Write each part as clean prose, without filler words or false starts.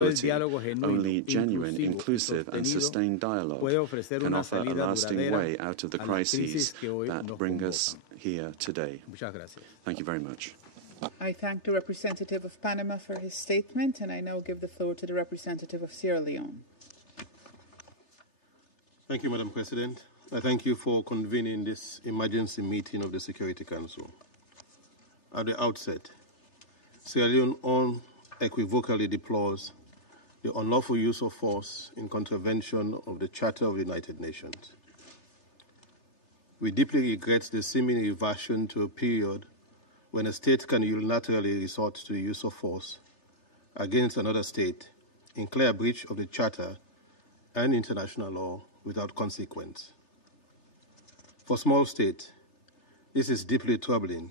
Only genuine, inclusive, and sustained dialogue can offer a lasting way out of the crises that bring us here today. Thank you very much. I thank the representative of Panama for his statement, and I now give the floor to the representative of Sierra Leone. Thank you, Madam President. I thank you for convening this emergency meeting of the Security Council. At the outset, Sierra Leone unequivocally deplores the unlawful use of force in contravention of the Charter of the United Nations. We deeply regret the seeming reversion to a period when a state can unilaterally resort to the use of force against another state in clear breach of the Charter and international law without consequence. For small states, this is deeply troubling,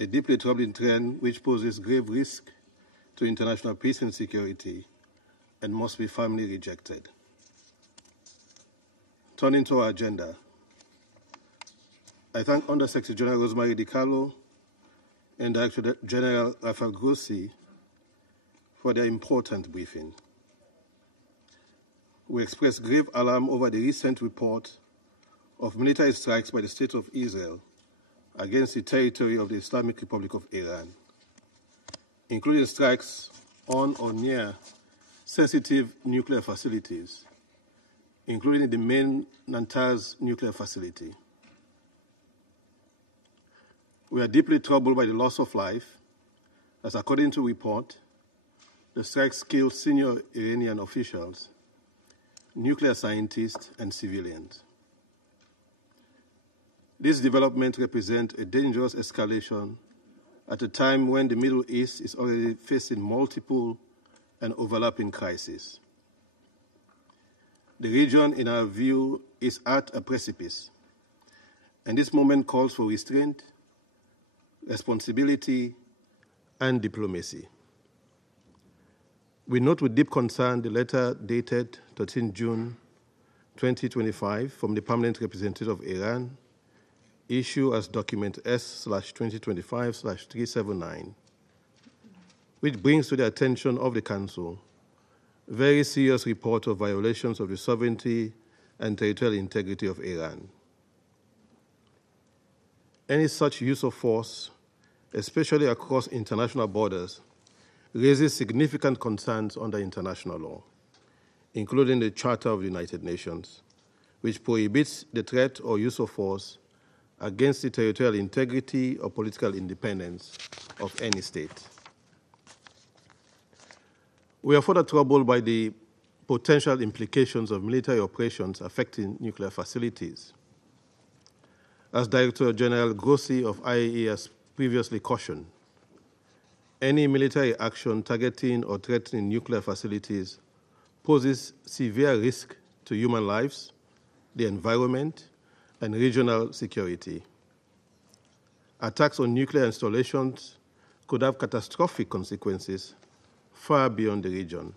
a deeply troubling trend which poses grave risk to international peace and security and must be firmly rejected. Turning to our agenda, I thank Under-Secretary General Rosemary DiCarlo and Director General Rafael Grossi for their important briefing. We express grave alarm over the recent report of military strikes by the State of Israel against the territory of the Islamic Republic of Iran, including strikes on or near sensitive nuclear facilities, including the main Natanz nuclear facility. We are deeply troubled by the loss of life, as according to report, the strikes killed senior Iranian officials, nuclear scientists, and civilians. This development represents a dangerous escalation at a time when the Middle East is already facing multiple and overlapping crises. The region, in our view, is at a precipice, and this moment calls for restraint, responsibility, and diplomacy. We note with deep concern the letter dated 13 June 2025 from the Permanent Representative of Iran, issued as document S/2025/379, which brings to the attention of the Council very serious report of violations of the sovereignty and territorial integrity of Iran. Any such use of force, especially across international borders, raises significant concerns under international law, including the Charter of the United Nations, which prohibits the threat or use of force against the territorial integrity or political independence of any state. We are further troubled by the potential implications of military operations affecting nuclear facilities. As Director General Grossi of IAEA has previously cautioned, any military action targeting or threatening nuclear facilities poses severe risk to human lives, the environment, and regional security. Attacks on nuclear installations could have catastrophic consequences far beyond the region.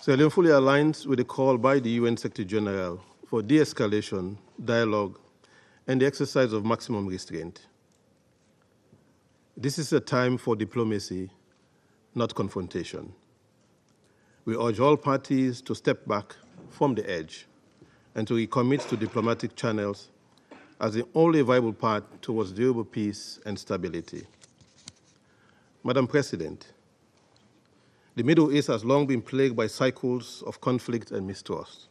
Sierra Leone fully aligns with the call by the UN Secretary General for de-escalation, dialogue, and the exercise of maximum restraint. This is a time for diplomacy, not confrontation. We urge all parties to step back from the edge and to recommit to diplomatic channels as the only viable path towards durable peace and stability. Madam President, the Middle East has long been plagued by cycles of conflict and mistrust.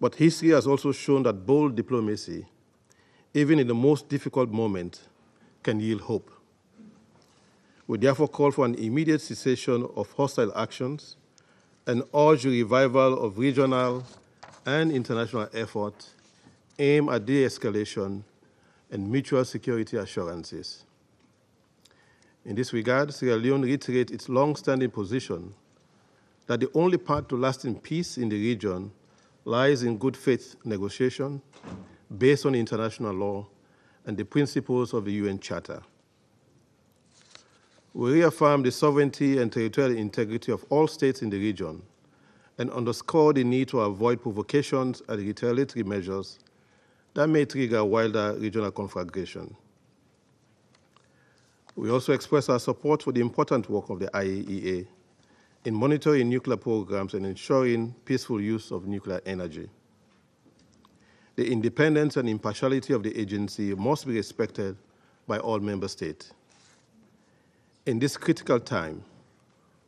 But history has also shown that bold diplomacy, even in the most difficult moment, can yield hope. We therefore call for an immediate cessation of hostile actions and urge the revival of regional and international efforts aimed at de-escalation and mutual security assurances. In this regard, Sierra Leone reiterates its long-standing position that the only path to lasting peace in the region lies in good faith negotiation based on international law and the principles of the UN Charter. We reaffirm the sovereignty and territorial integrity of all states in the region and underscore the need to avoid provocations and retaliatory measures that may trigger wilder regional conflagration. We also express our support for the important work of the IAEA in monitoring nuclear programs and ensuring peaceful use of nuclear energy. The independence and impartiality of the agency must be respected by all member states. In this critical time,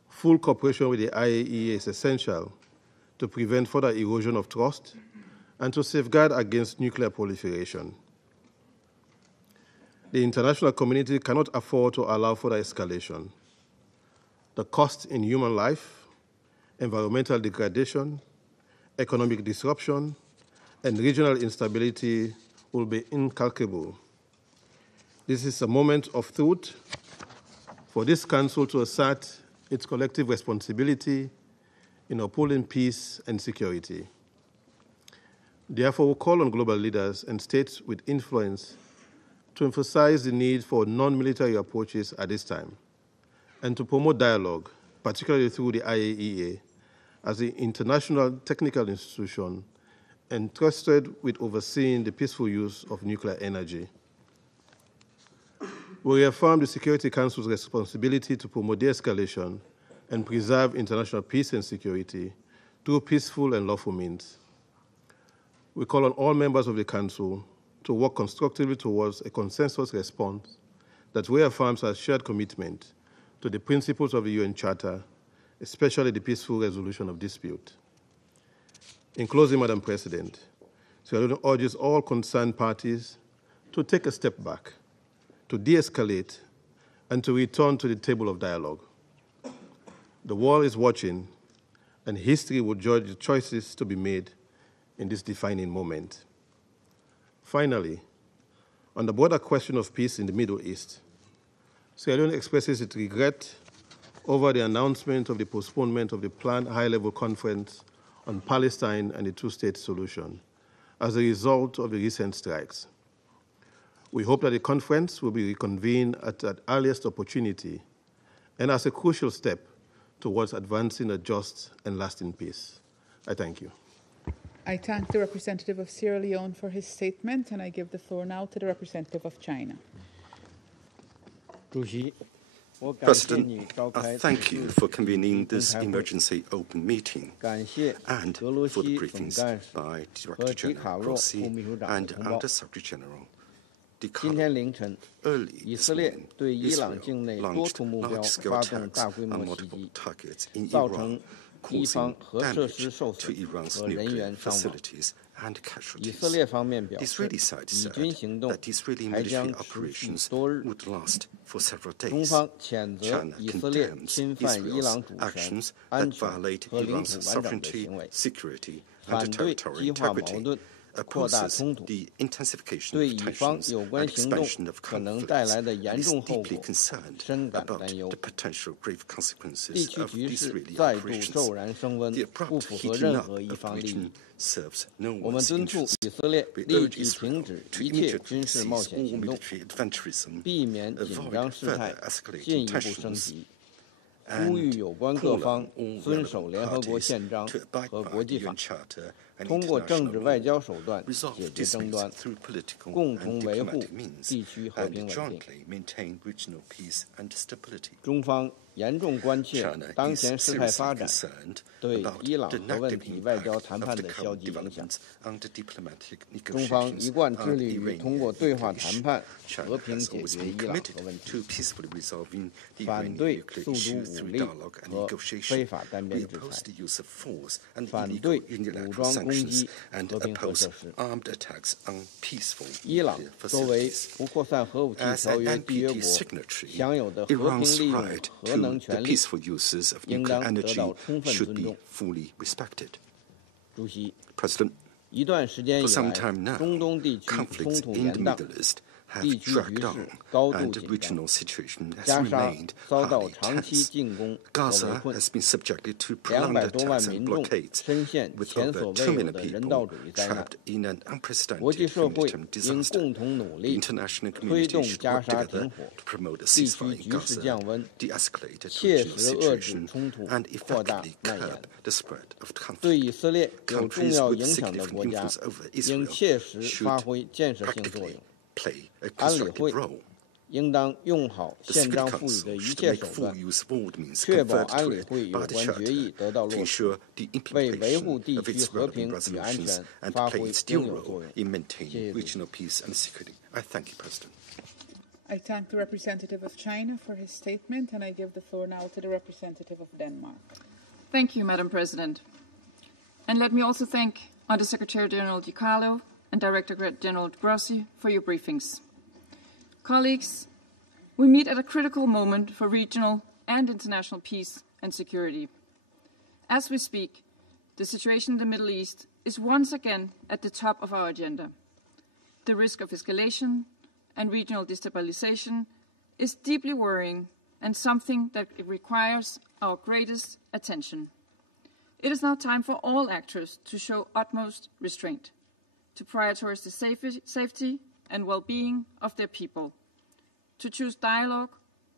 full cooperation with the IAEA is essential to prevent further erosion of trust and to safeguard against nuclear proliferation. The international community cannot afford to allow further escalation. The cost in human life, environmental degradation, economic disruption, and regional instability will be incalculable. This is a moment of truth for this Council to assert its collective responsibility in upholding peace and security. Therefore, we call on global leaders and states with influence to emphasize the need for non-military approaches at this time and to promote dialogue, particularly through the IAEA, as the international technical institution entrusted with overseeing the peaceful use of nuclear energy. We reaffirm the Security Council's responsibility to promote de-escalation and preserve international peace and security through peaceful and lawful means. We call on all members of the Council to work constructively towards a consensus response that reaffirms our shared commitment to the principles of the UN Charter, especially the peaceful resolution of dispute. In closing, Madam President, Sierra Leone urges all concerned parties to take a step back, to de-escalate, and to return to the table of dialogue. The world is watching, and history will judge the choices to be made in this defining moment. Finally, on the broader question of peace in the Middle East, Sierra Leone expresses its regret over the announcement of the postponement of the planned high-level conference on Palestine and the two-state solution as a result of the recent strikes. We hope that the conference will be reconvened at the earliest opportunity and as a crucial step towards advancing a just and lasting peace. I thank you. I thank the representative of Sierra Leone for his statement, and I give the floor now to the representative of China. President, thank you for convening this emergency open meeting and for the briefings by Director General Rossi and Under-Secretary General DeCarlo. Early this morning, Israel launched large-scale attacks on multiple targets in Iran, causing damage to Iran's nuclear facilities and casualties. The Israeli side said that Israeli military operations would last for several days. China condemns Israel's actions that violate Iran's sovereignty, security, and territorial integrity, opposes the intensification of tensions and expansion of conflicts, and is deeply concerned about the potential grave consequences of the Israeli operations. The abrupt heating up of the region serves no one's interest. We urge Israel to immediately cease all military adventurism, avoid further escalating tensions, and call on all relevant parties to abide by the UN Charter and international law, resolve disputes through political and diplomatic means, and jointly maintain regional peace and stability. China is seriously concerned about the negative impact of the current developments on the diplomatic negotiations on Iranian nuclear issue. China has always been committed to peacefully resolving the Iranian nuclear issue through dialogue and negotiation. We oppose the use of force and illegal unilateral sanctions and oppose armed attacks on peaceful nuclear facilities. As an NPT signatory, Iran's right to the peaceful uses of nuclear energy should be fully respected. President, for some time now, conflicts in the Middle East have dragged on, and the regional situation has remained highly tense. Gaza has been subjected to prolonged attacks and blockades, with over 2 million people trapped in an unprecedented humanitarian disaster. The international community should work together to promote a ceasefire in Gaza, de-escalate the regional situation, and effectively curb the spread of conflict. Countries with significant influence over Israel should practically play a constructive role. The Security Council should make full use of all the means conferred to it by the Charter to ensure the implementation of its relevant resolutions and to play its due role in maintaining regional peace and security. I thank you, President. I thank the representative of China for his statement, and I give the floor now to the representative of Denmark. Thank you, Madam President. And let me also thank Under-Secretary General Di Carlo and Director General Grossi for your briefings. Colleagues, we meet at a critical moment for regional and international peace and security. As we speak, the situation in the Middle East is once again at the top of our agenda. The risk of escalation and regional destabilization is deeply worrying and something that requires our greatest attention. It is now time for all actors to show utmost restraint, to prioritize the safety and well-being of their people, to choose dialogue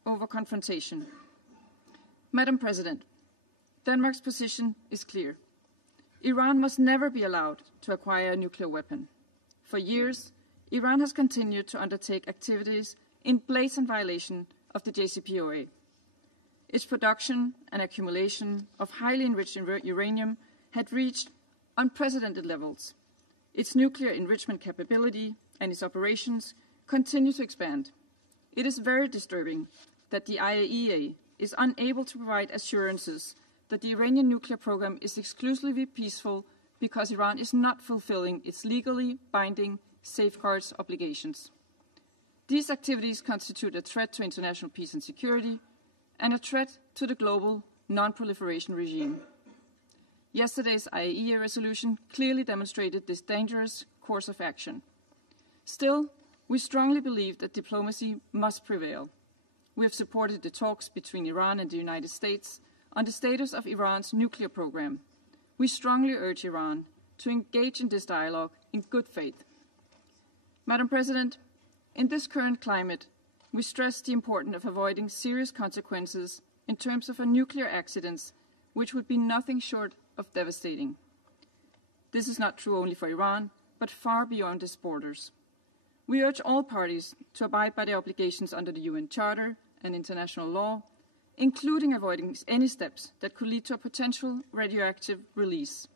over confrontation. Madam President, Denmark's position is clear. Iran must never be allowed to acquire a nuclear weapon. For years, Iran has continued to undertake activities in blatant violation of the JCPOA. Its production and accumulation of highly enriched uranium had reached unprecedented levels. Its nuclear enrichment capability and its operations continue to expand. It is very disturbing that the IAEA is unable to provide assurances that the Iranian nuclear program is exclusively peaceful because Iran is not fulfilling its legally binding safeguards obligations. These activities constitute a threat to international peace and security and a threat to the global non-proliferation regime. Yesterday's IAEA resolution clearly demonstrated this dangerous course of action. Still, we strongly believe that diplomacy must prevail. We have supported the talks between Iran and the United States on the status of Iran's nuclear program. We strongly urge Iran to engage in this dialogue in good faith. Madam President, in this current climate, we stress the importance of avoiding serious consequences in terms of a nuclear accident, which would be nothing short of devastating. This is not true only for Iran, but far beyond its borders. We urge all parties to abide by their obligations under the UN Charter and international law, including avoiding any steps that could lead to a potential radioactive release.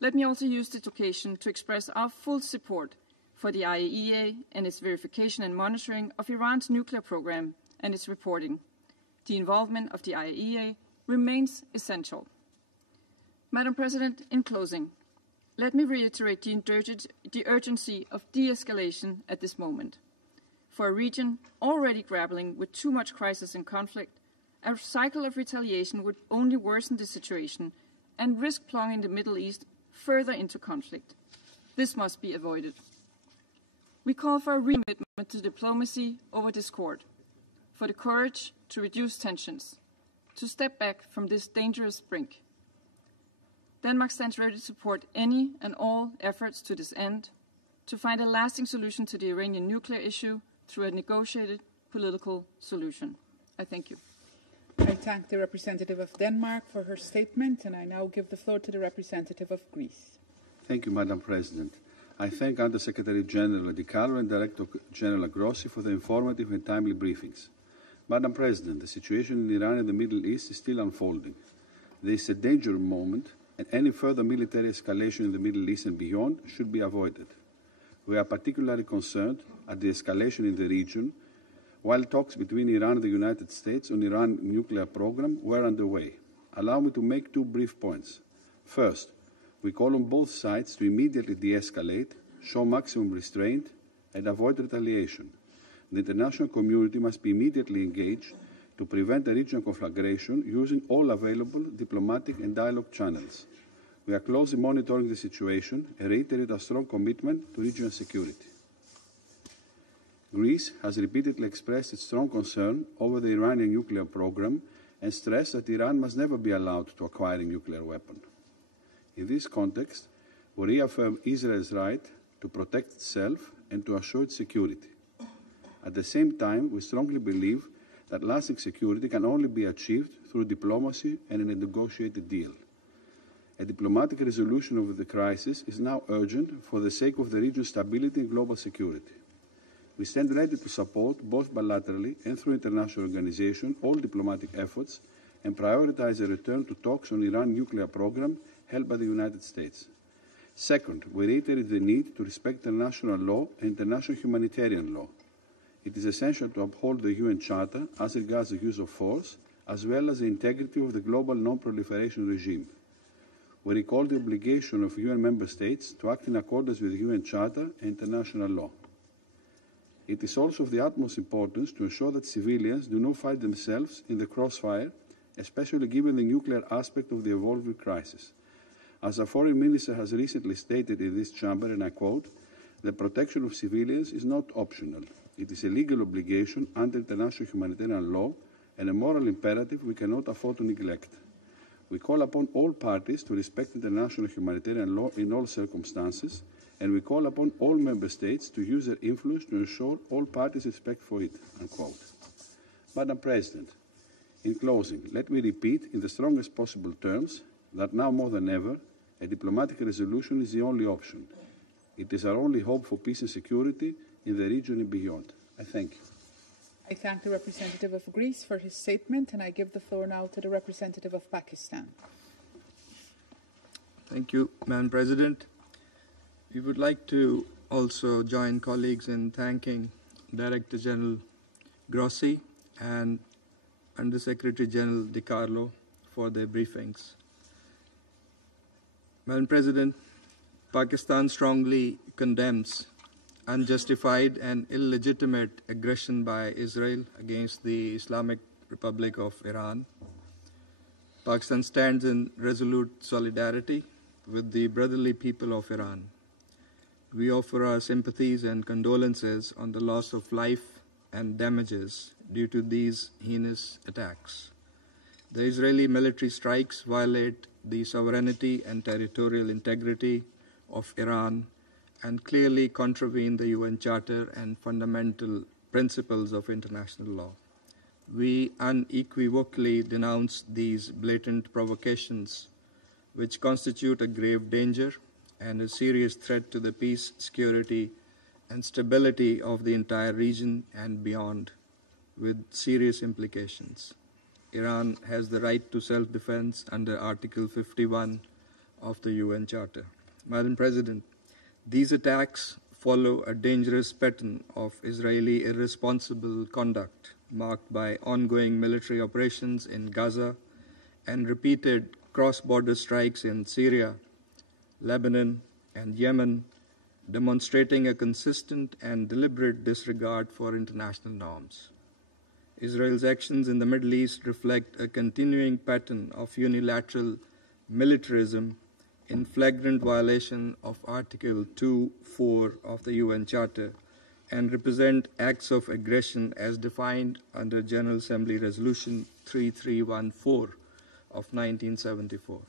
Let me also use this occasion to express our full support for the IAEA and its verification and monitoring of Iran's nuclear program and its reporting. The involvement of the IAEA remains essential. Madam President, in closing, let me reiterate the urgency of de-escalation at this moment. For a region already grappling with too much crisis and conflict, a cycle of retaliation would only worsen the situation and risk plunging the Middle East further into conflict. This must be avoided. We call for a recommitment to diplomacy over discord, for the courage to reduce tensions, to step back from this dangerous brink. Denmark stands ready to support any and all efforts to this end, to find a lasting solution to the Iranian nuclear issue through a negotiated political solution. I thank you. I thank the representative of Denmark for her statement, and I now give the floor to the representative of Greece. Thank you, Madam President. I thank Under-Secretary General Di Carlo and Director General Grossi for the informative and timely briefings. Madam President, the situation in Iran and the Middle East is still unfolding. There is a danger moment, and any further military escalation in the Middle East and beyond should be avoided. We are particularly concerned at the escalation in the region, while talks between Iran and the United States on Iran's nuclear program were underway. Allow me to make two brief points. First, we call on both sides to immediately de-escalate, show maximum restraint, and avoid retaliation. The international community must be immediately engaged to prevent a regional conflagration using all available diplomatic and dialogue channels. We are closely monitoring the situation and reiterate our strong commitment to regional security. Greece has repeatedly expressed its strong concern over the Iranian nuclear program and stressed that Iran must never be allowed to acquire a nuclear weapon. In this context, we reaffirm Israel's right to protect itself and to assure its security. At the same time, we strongly believe that lasting security can only be achieved through diplomacy and in a negotiated deal. A diplomatic resolution of the crisis is now urgent for the sake of the region's stability and global security. We stand ready to support, both bilaterally and through international organizations, all diplomatic efforts and prioritize a return to talks on Iran's nuclear program held by the United States. Second, we reiterate the need to respect international law and international humanitarian law. It is essential to uphold the UN Charter as regards the use of force, as well as the integrity of the global non-proliferation regime. We recall the obligation of UN member states to act in accordance with the UN Charter and international law. It is also of the utmost importance to ensure that civilians do not find themselves in the crossfire, especially given the nuclear aspect of the evolving crisis. As our foreign minister has recently stated in this chamber, and I quote, "The protection of civilians is not optional. It is a legal obligation under international humanitarian law and a moral imperative we cannot afford to neglect." We call upon all parties to respect international humanitarian law in all circumstances, and we call upon all member states to use their influence to ensure all parties respect for it, unquote. Madam President, in closing, let me repeat in the strongest possible terms that now more than ever, a diplomatic resolution is the only option. It is our only hope for peace and security in the region and beyond. I thank you. I thank the representative of Greece for his statement, and I give the floor now to the representative of Pakistan. Thank you, Madam President. We would like to also join colleagues in thanking Director General Grossi and Under Secretary General Di Carlo for their briefings. Madam President, Pakistan strongly condemns unjustified and illegitimate aggression by Israel against the Islamic Republic of Iran. Pakistan stands in resolute solidarity with the brotherly people of Iran. We offer our sympathies and condolences on the loss of life and damages due to these heinous attacks. The Israeli military strikes violate the sovereignty and territorial integrity of Iran and clearly contravene the UN Charter and fundamental principles of international law. We unequivocally denounce these blatant provocations, which constitute a grave danger and a serious threat to the peace, security, and stability of the entire region and beyond, with serious implications. Iran has the right to self-defense under Article 51 of the UN Charter. Madam President, these attacks follow a dangerous pattern of Israeli irresponsible conduct marked by ongoing military operations in Gaza and repeated cross-border strikes in Syria, Lebanon, and Yemen, demonstrating a consistent and deliberate disregard for international norms. Israel's actions in the Middle East reflect a continuing pattern of unilateral militarism in flagrant violation of Article 2.4 of the UN Charter and represent acts of aggression as defined under General Assembly Resolution 3314 of 1974.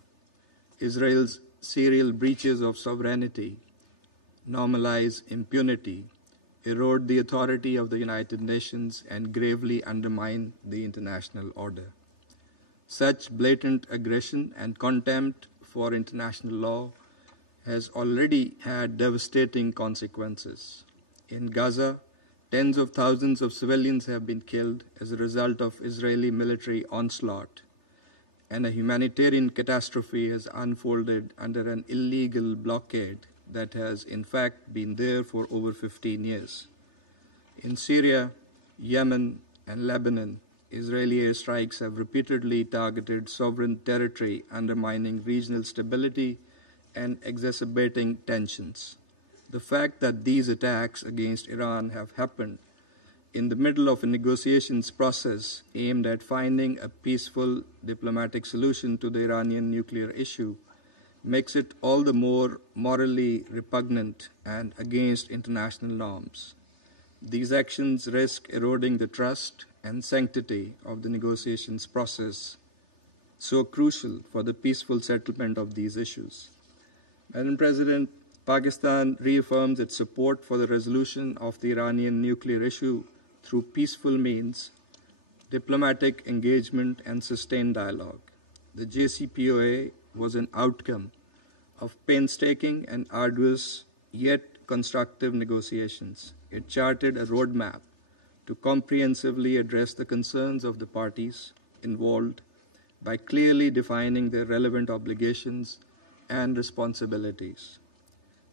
Israel's serial breaches of sovereignty normalize impunity, erode the authority of the United Nations, and gravely undermine the international order. Such blatant aggression and contempt for international law has already had devastating consequences. In Gaza, tens of thousands of civilians have been killed as a result of Israeli military onslaught, and a humanitarian catastrophe has unfolded under an illegal blockade that has in fact been there for over 15 years. In Syria, Yemen, and Lebanon, Israeli airstrikes have repeatedly targeted sovereign territory, undermining regional stability and exacerbating tensions. The fact that these attacks against Iran have happened in the middle of a negotiations process aimed at finding a peaceful diplomatic solution to the Iranian nuclear issue makes it all the more morally repugnant and against international norms. These actions risk eroding the trust and sanctity of the negotiations process, so crucial for the peaceful settlement of these issues. Madam President, Pakistan reaffirms its support for the resolution of the Iranian nuclear issue through peaceful means, diplomatic engagement, and sustained dialogue. The JCPOA was an outcome of painstaking and arduous yet constructive negotiations. It charted a roadmap to comprehensively address the concerns of the parties involved by clearly defining their relevant obligations and responsibilities.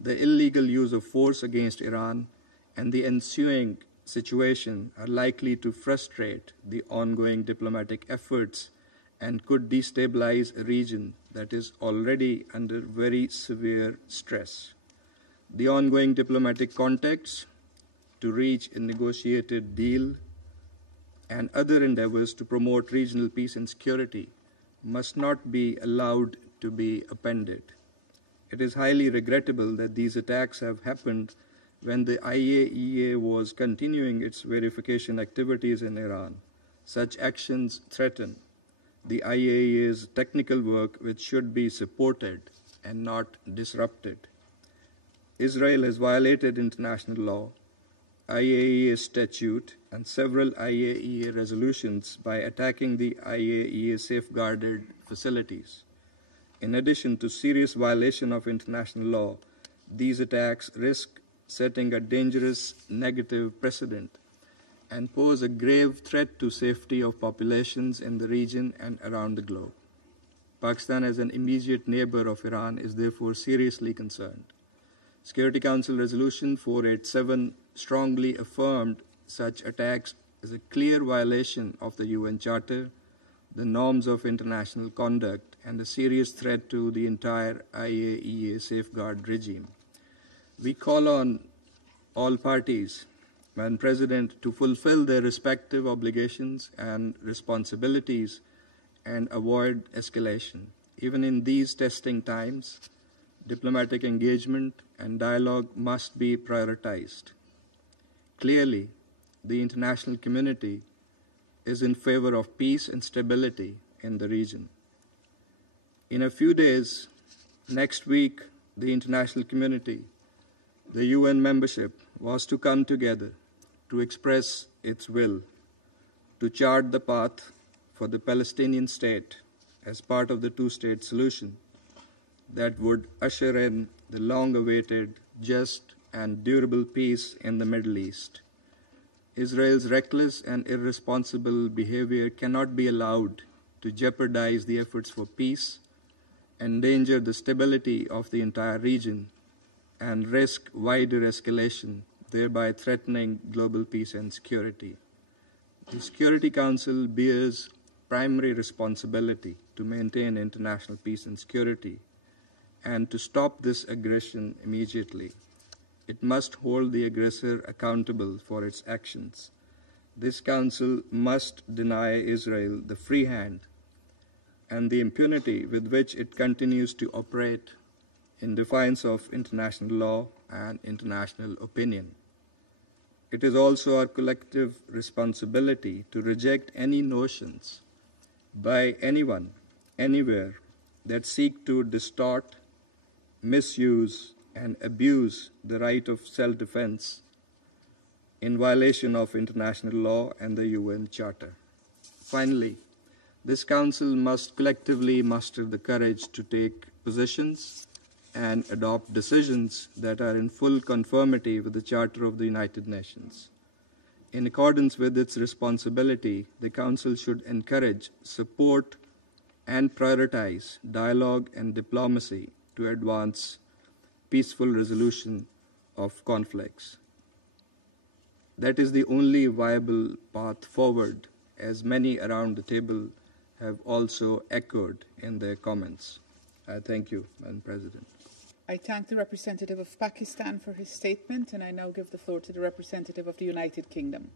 The illegal use of force against Iran and the ensuing situation are likely to frustrate the ongoing diplomatic efforts and could destabilize a region that is already under very severe stress. The ongoing diplomatic contacts to reach a negotiated deal and other endeavors to promote regional peace and security must not be allowed to be appended. It is highly regrettable that these attacks have happened when the IAEA was continuing its verification activities in Iran. Such actions threaten the IAEA's technical work, which should be supported and not disrupted. Israel has violated international law, IAEA statute, and several IAEA resolutions by attacking the IAEA safeguarded facilities. In addition to serious violation of international law, these attacks risk setting a dangerous negative precedent and pose a grave threat to safety of populations in the region and around the globe. Pakistan, as an immediate neighbor of Iran, is therefore seriously concerned. Security Council Resolution 487 strongly affirmed such attacks as a clear violation of the UN Charter, the norms of international conduct, and a serious threat to the entire IAEA safeguard regime. We call on all parties, Madam President, to fulfill their respective obligations and responsibilities and avoid escalation. Even in these testing times, diplomatic engagement and dialogue must be prioritized. Clearly, the international community is in favor of peace and stability in the region. In a few days, next week, the international community, the UN membership, was to come together to express its will to chart the path for the Palestinian state as part of the two-state solution that would usher in the long-awaited, just, and durable peace in the Middle East. Israel's reckless and irresponsible behavior cannot be allowed to jeopardize the efforts for peace, endanger the stability of the entire region, and risk wider escalation, thereby threatening global peace and security. The Security Council bears primary responsibility to maintain international peace and security and to stop this aggression immediately. It must hold the aggressor accountable for its actions. This Council must deny Israel the free hand and the impunity with which it continues to operate in defiance of international law and international opinion. It is also our collective responsibility to reject any notions by anyone, anywhere, that seek to distort, misuse, and abuse the right of self-defense in violation of international law and the UN Charter. Finally, this Council must collectively muster the courage to take positions and adopt decisions that are in full conformity with the Charter of the United Nations. In accordance with its responsibility, the Council should encourage, support, and prioritize dialogue and diplomacy to advance peaceful resolution of conflicts. That is the only viable path forward, as many around the table have also echoed in their comments. I thank you, Madam President. I thank the representative of Pakistan for his statement, and I now give the floor to the representative of the United Kingdom.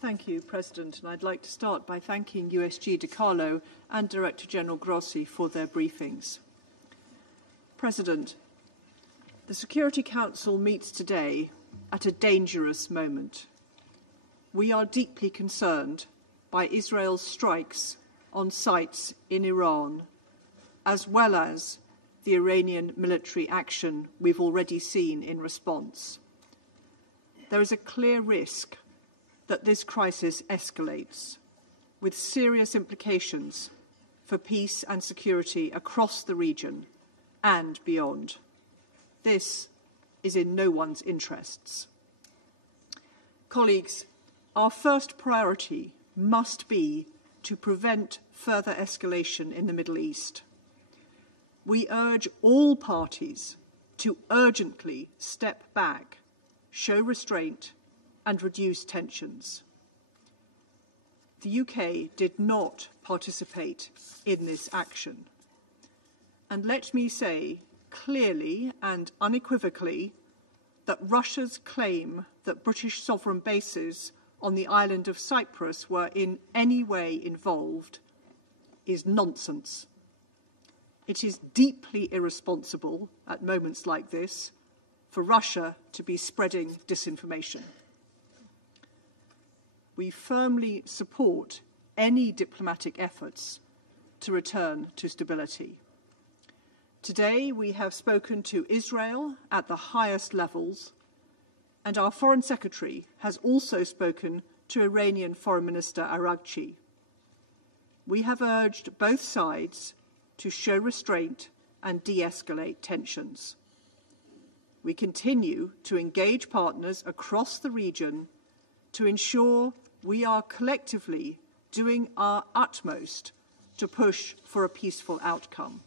Thank you, President, and I'd like to start by thanking USG DiCarlo and Director General Grossi for their briefings. President, the Security Council meets today at a dangerous moment. We are deeply concerned by Israel's strikes on sites in Iran, as well as the Iranian military action we've already seen in response. There is a clear risk that this crisis escalates, with serious implications for peace and security across the region and beyond. This is in no one's interests. Colleagues, our first priority must be to prevent further escalation in the Middle East. We urge all parties to urgently step back, show restraint, and reduce tensions. The UK did not participate in this action. And let me say clearly and unequivocally that Russia's claim that British sovereign bases on the island of Cyprus were in any way involved is nonsense. It is deeply irresponsible at moments like this for Russia to be spreading disinformation. We firmly support any diplomatic efforts to return to stability. Today, we have spoken to Israel at the highest levels, and our Foreign Secretary has also spoken to Iranian Foreign Minister Araghchi. We have urged both sides to show restraint and de-escalate tensions. We continue to engage partners across the region to ensure we are collectively doing our utmost to push for a peaceful outcome.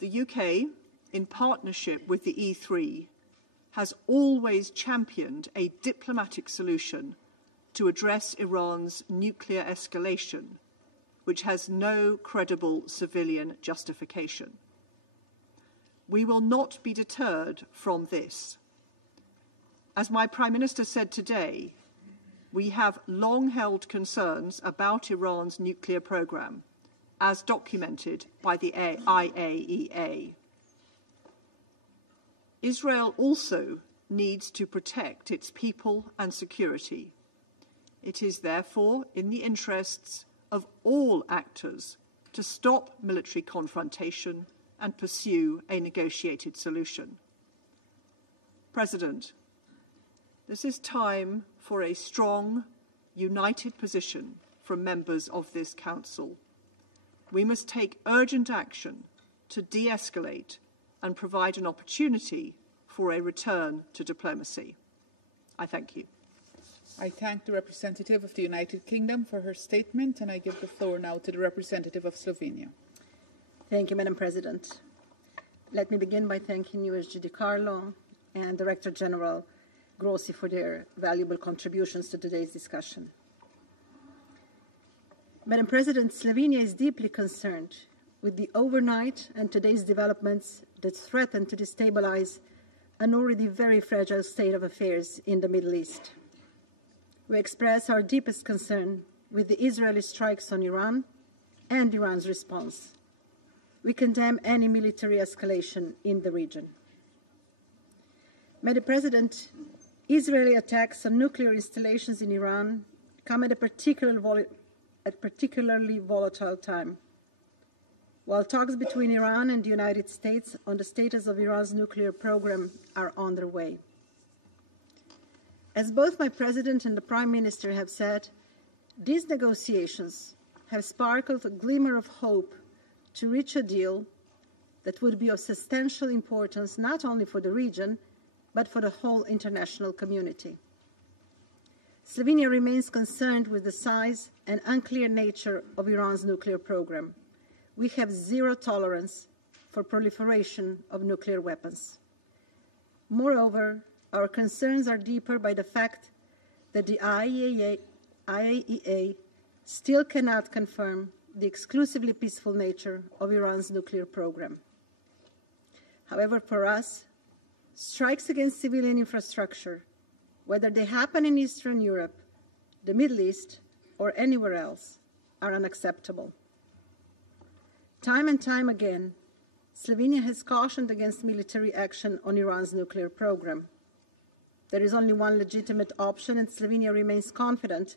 The UK, in partnership with the E3, has always championed a diplomatic solution to address Iran's nuclear escalation, which has no credible civilian justification. We will not be deterred from this. As my Prime Minister said today, we have long held concerns about Iran's nuclear program, as documented by the IAEA. Israel also needs to protect its people and security. It is therefore in the interests of all actors to stop military confrontation and pursue a negotiated solution. President, this is time for a strong, united position from members of this Council. We must take urgent action to de-escalate and provide an opportunity for a return to diplomacy. I thank you. I thank the representative of the United Kingdom for her statement, and I give the floor now to the representative of Slovenia. Thank you, Madam President. Let me begin by thanking USG DiCarlo and Director General Grossi for their valuable contributions to today's discussion. Madam President, Slovenia is deeply concerned with the overnight and today's developments that threaten to destabilize an already very fragile state of affairs in the Middle East. We express our deepest concern with the Israeli strikes on Iran and Iran's response. We condemn any military escalation in the region. Madam President, Israeli attacks on nuclear installations in Iran come at a particularly volatile time. While talks between Iran and the United States on the status of Iran's nuclear program are underway. As both my President and the Prime Minister have said, these negotiations have sparkled a glimmer of hope to reach a deal that would be of substantial importance not only for the region, but for the whole international community. Slovenia remains concerned with the size and unclear nature of Iran's nuclear program. We have zero tolerance for proliferation of nuclear weapons. Moreover, our concerns are deeper by the fact that the IAEA still cannot confirm the exclusively peaceful nature of Iran's nuclear program. However, for us, strikes against civilian infrastructure, whether they happen in Eastern Europe, the Middle East, or anywhere else, are unacceptable. Time and time again, Slovenia has cautioned against military action on Iran's nuclear program. There is only one legitimate option, and Slovenia remains confident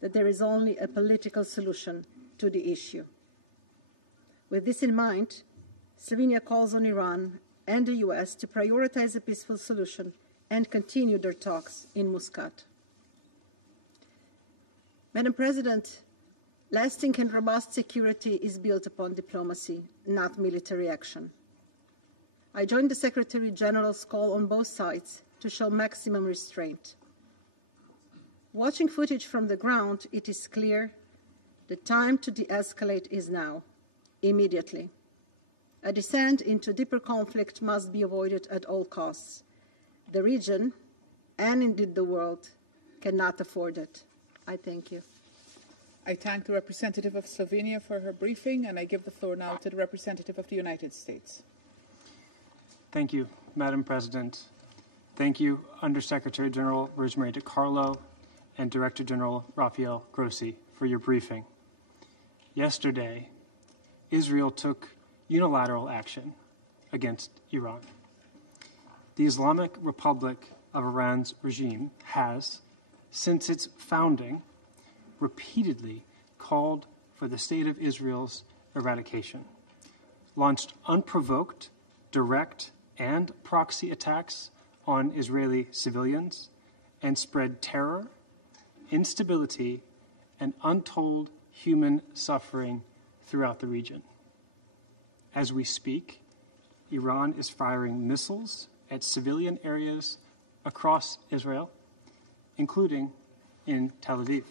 that there is only a political solution to the issue. With this in mind, Slovenia calls on Iran and the US to prioritize a peaceful solution and continue their talks in Muscat. Madam President, lasting and robust security is built upon diplomacy, not military action. I join the Secretary General's call on both sides to show maximum restraint. Watching footage from the ground, it is clear the time to de-escalate is now, immediately. A descent into deeper conflict must be avoided at all costs. The region, and indeed the world, cannot afford it. I thank you. I thank the representative of Slovenia for her briefing, and I give the floor now to the representative of the United States. Thank you, Madam President. Thank you, Undersecretary General Rosemary DiCarlo and Director General Rafael Grossi, for your briefing. Yesterday, Israel took unilateral action against Iran. The Islamic Republic of Iran's regime has, since its founding, repeatedly called for the State of Israel's eradication, launched unprovoked, direct, and proxy attacks on Israeli civilians, and spread terror, instability, and untold human suffering throughout the region. As we speak, Iran is firing missiles at civilian areas across Israel, including in Tel Aviv.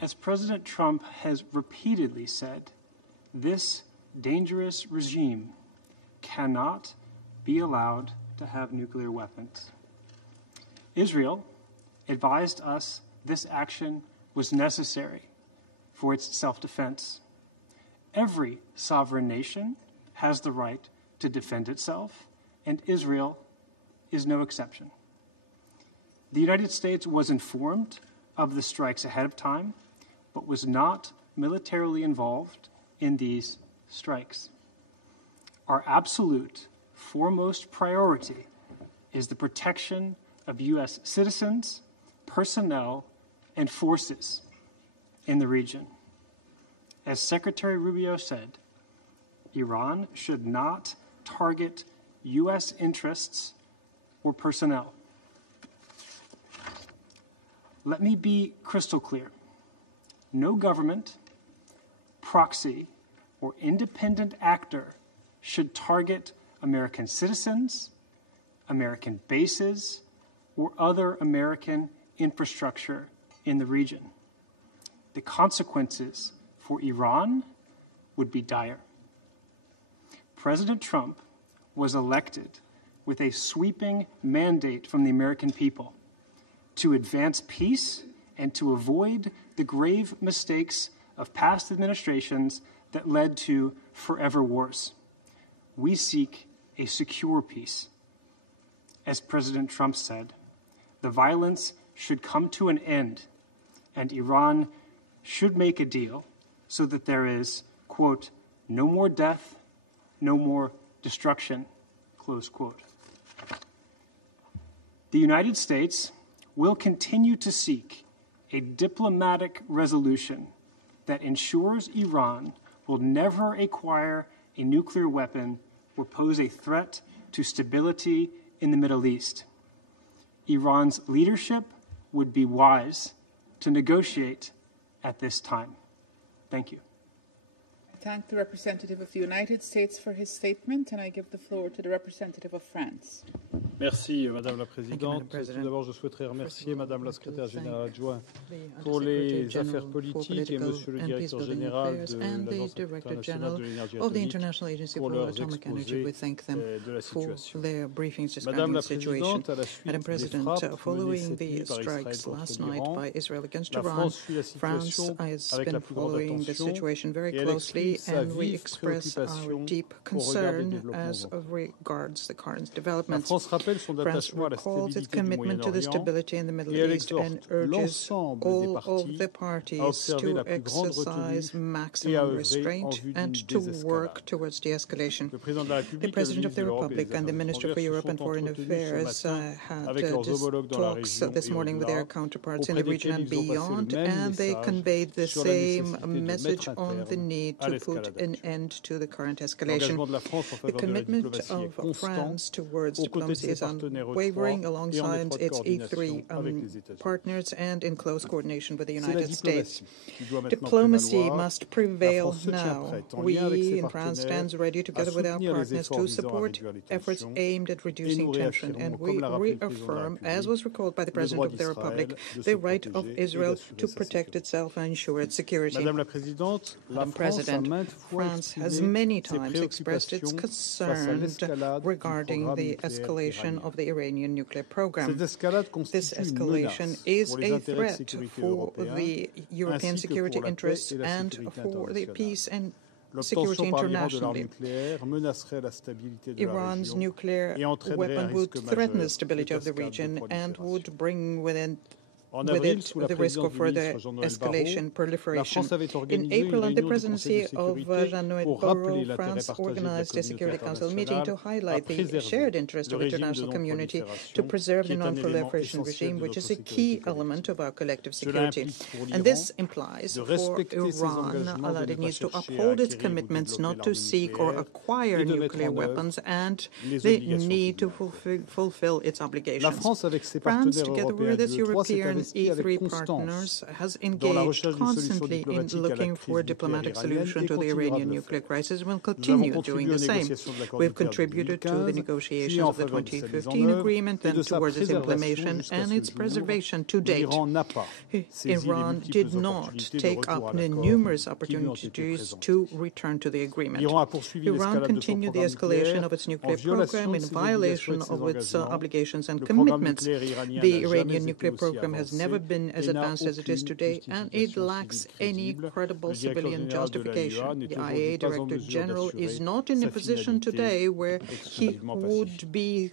As President Trump has repeatedly said, this dangerous regime cannot be allowed to have nuclear weapons. Israel advised us this action was necessary for its self-defense. Every sovereign nation has the right to defend itself, and Israel is no exception. The United States was informed of the strikes ahead of time, but was not militarily involved in these strikes. Our absolute foremost priority is the protection of U.S. citizens, personnel, and forces in the region. As Secretary Rubio said, Iran should not target U.S. interests or personnel. Let me be crystal clear. No government, proxy, or independent actor should target American citizens, American bases, or other American infrastructure in the region. The consequences for Iran would be dire. President Trump was elected with a sweeping mandate from the American people to advance peace and to avoid the grave mistakes of past administrations that led to forever wars. We seek a secure peace. As President Trump said, the violence should come to an end, and Iran should make a deal so that there is, quote, no more death, no more destruction, close quote. The United States will continue to seek a diplomatic resolution that ensures Iran will never acquire a nuclear weapon or pose a threat to stability in the Middle East. Iran's leadership would be wise to negotiate at this time. Thank you. I thank the representative of the United States for his statement, and I give the floor to the representative of France. Merci, Madame la Présidente. Tout d'abord, je souhaiterais remercier Madame la Secrétaire Générale Adjointe pour les affaires politiques et Monsieur le Directeur Général de l'Agence internationale de l'énergie atomique pour leurs exposés de la situation. Madame la Présidente, à la suite des frappes menées cette nuit par Israël contre l'Iran, la France suit la situation avec la plus grande attention et elle exprime sa vive préoccupation au regard des développements. La France rappelle son attachement à la stabilité du Moyen-Orient et elle exhorte l'ensemble des parties à observer la plus grande retenue et à œuvrer en vue d'une désescalade. Le président de la République et le ministre de l'Europe et des Affaires étrangères se sont entretenus ce matin avec leurs homologues dans la région et au-delà, auprès desquels ils ont passé le même message sur la nécessité de mettre un terme à l'escalade. an end to the current escalation. L'engagement de la France en faveur de la diplomatie est constant aux côtés de ses is unwavering alongside its E3 partners and in close coordination with the United States. Diplomacy must prevail now. We in France stand ready together with our partners to support efforts aimed at reducing tension, and we reaffirm, as was recalled by the President of the Republic, the right of Israel to protect itself and ensure its security. Madam President, France has many times expressed its concern regarding the escalation of the Iranian nuclear program. This escalation is a threat for the European security interests and for the peace and security internationally. Iran's nuclear weapon would threaten the stability of the region and would bring with it the risk of further escalation, proliferation. In April, under the presidency of Jean-Noël Barrot, France organized a Security Council meeting to highlight the shared interest of the international community to preserve the non-proliferation regime, which is a key element of our collective security. And this implies for Iran that it needs to uphold its commitments not to seek or acquire nuclear weapons and the need to fulfill its obligations. France, together with its European E3 partners, has engaged constantly in looking for a diplomatic solution to the Iranian nuclear crisis and will continue doing the same. We have contributed to the negotiations of the 2015 agreement and towards its implementation and its preservation to date. Iran did not take up the numerous opportunities to return to the agreement. Iran continued the escalation of its nuclear program in violation of its obligations and commitments. The Iranian nuclear program has never been as advanced as it is today, and it lacks any credible civilian justification. The IAEA Director General is not in a position today where he would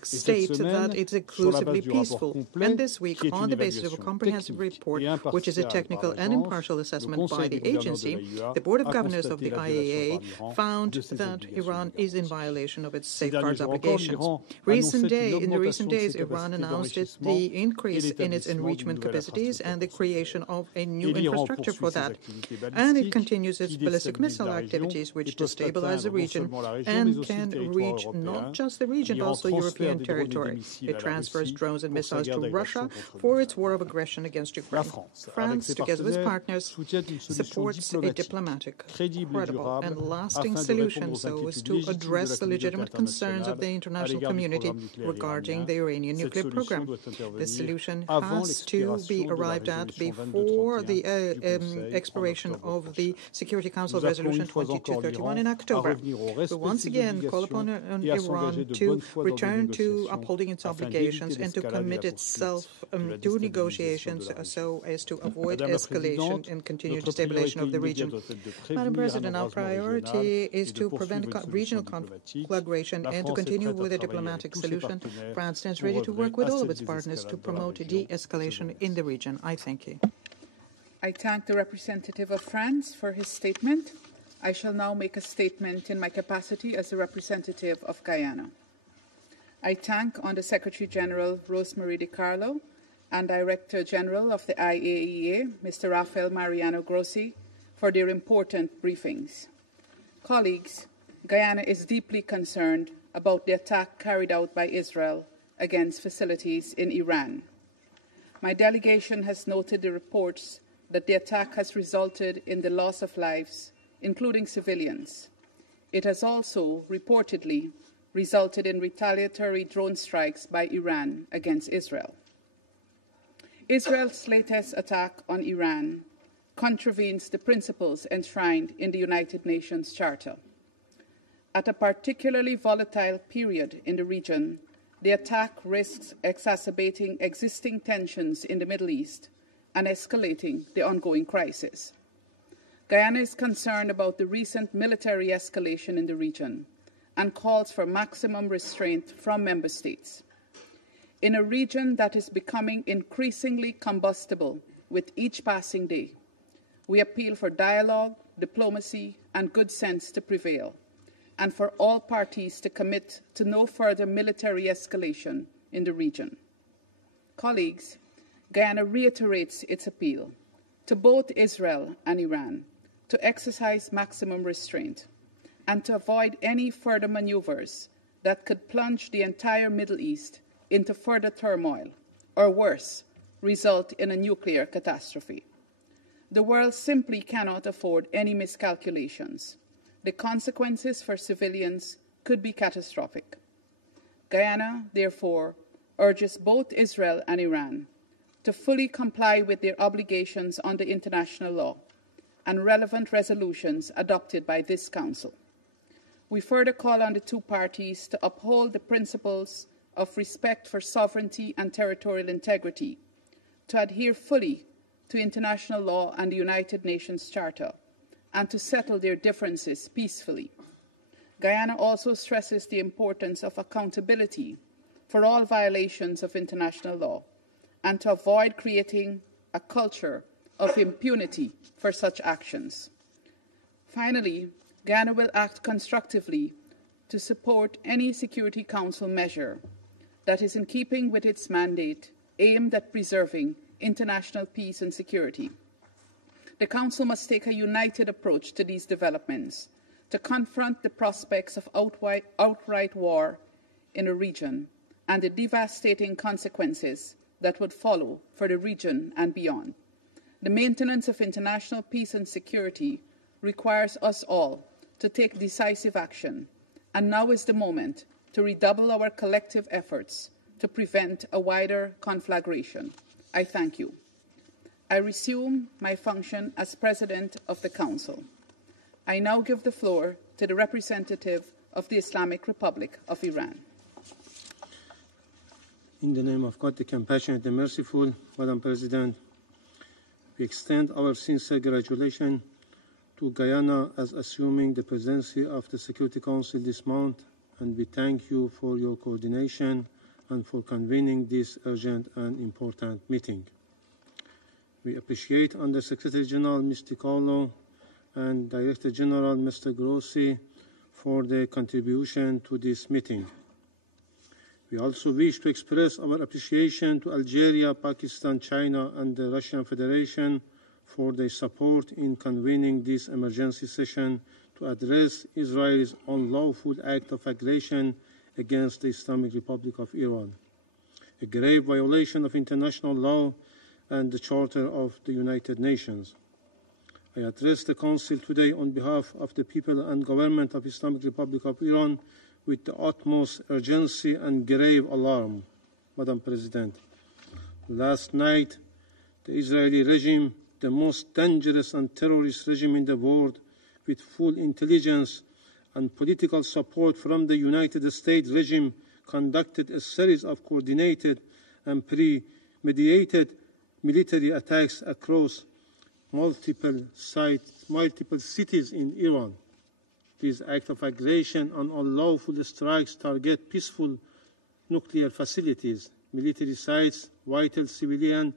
state that it's exclusively peaceful. And this week, on the basis of a comprehensive report, which is a technical and impartial assessment by the agency, the Board of Governors of the IAEA found that Iran is in violation of its safeguards obligations. In the recent days, Iran announced the increase in its enrichment capacities and the creation of a new infrastructure for that. And it continues its ballistic missile activities, which destabilize the region and can reach not just the region, but also European territory. It transfers drones and missiles to Russia for its war of aggression against Ukraine. France, together with partners, supports a diplomatic, credible, and lasting solution so as to address the legitimate concerns of the international community regarding the Iranian nuclear program. The solution has to be arrived at before the expiration of the Security Council Resolution 2231 in October. We once again call upon Iran to return to upholding its obligations and to commit itself to negotiations so as to avoid escalation and continued destabilization of the region. Madam President, our priority is to prevent regional conflagration and to continue with a diplomatic solution. France stands ready to work with all of its partners to promote de-escalation in the region. I thank you. I thank the representative of France for his statement. I shall now make a statement in my capacity as the representative of Guyana. I thank Under Secretary General Rosemary DiCarlo and Director General of the IAEA, Mr. Rafael Mariano Grossi, for their important briefings. Colleagues, Guyana is deeply concerned about the attack carried out by Israel against facilities in Iran. My delegation has noted the reports that the attack has resulted in the loss of lives, including civilians. It has also reportedly resulted in retaliatory drone strikes by Iran against Israel. Israel's latest attack on Iran contravenes the principles enshrined in the United Nations Charter. At a particularly volatile period in the region, the attack risks exacerbating existing tensions in the Middle East and escalating the ongoing crisis. Guyana is concerned about the recent military escalation in the region and calls for maximum restraint from member states. In a region that is becoming increasingly combustible with each passing day, we appeal for dialogue, diplomacy, and good sense to prevail, and for all parties to commit to no further military escalation in the region. Colleagues, Guyana reiterates its appeal to both Israel and Iran to exercise maximum restraint and to avoid any further maneuvers that could plunge the entire Middle East into further turmoil, or worse, result in a nuclear catastrophe. The world simply cannot afford any miscalculations. The consequences for civilians could be catastrophic. Guyana, therefore, urges both Israel and Iran to fully comply with their obligations under international law and relevant resolutions adopted by this Council. We further call on the two parties to uphold the principles of respect for sovereignty and territorial integrity, to adhere fully to international law and the United Nations Charter, and to settle their differences peacefully. Guyana also stresses the importance of accountability for all violations of international law, and to avoid creating a culture of impunity for such actions. Finally, Guyana will act constructively to support any Security Council measure that is in keeping with its mandate aimed at preserving international peace and security. The Council must take a united approach to these developments to confront the prospects of outright war in the region and the devastating consequences that would follow for the region and beyond. The maintenance of international peace and security requires us all to take decisive action, and now is the moment to redouble our collective efforts to prevent a wider conflagration. I thank you. I resume my function as President of the Council. I now give the floor to the representative of the Islamic Republic of Iran. In the name of God, the compassionate and merciful, Madam President, we extend our sincere congratulations to Guyana as assuming the presidency of the Security Council this month, and we thank you for your coordination and for convening this urgent and important meeting. We appreciate Under Secretary General Mr. DiCarlo and Director General Mr. Grossi for their contribution to this meeting. We also wish to express our appreciation to Algeria, Pakistan, China, and the Russian Federation for their support in convening this emergency session to address Israel's unlawful act of aggression against the Islamic Republic of Iran, a grave violation of international law and the Charter of the United Nations. I address the Council today on behalf of the people and government of the Islamic Republic of Iran with the utmost urgency and grave alarm. Madam President, last night, the Israeli regime, the most dangerous and terrorist regime in the world, with full intelligence and political support from the United States regime, conducted a series of coordinated and premeditated military attacks across multiple cities in Iran. These acts of aggression and unlawful strikes target peaceful nuclear facilities, military sites, vital civilian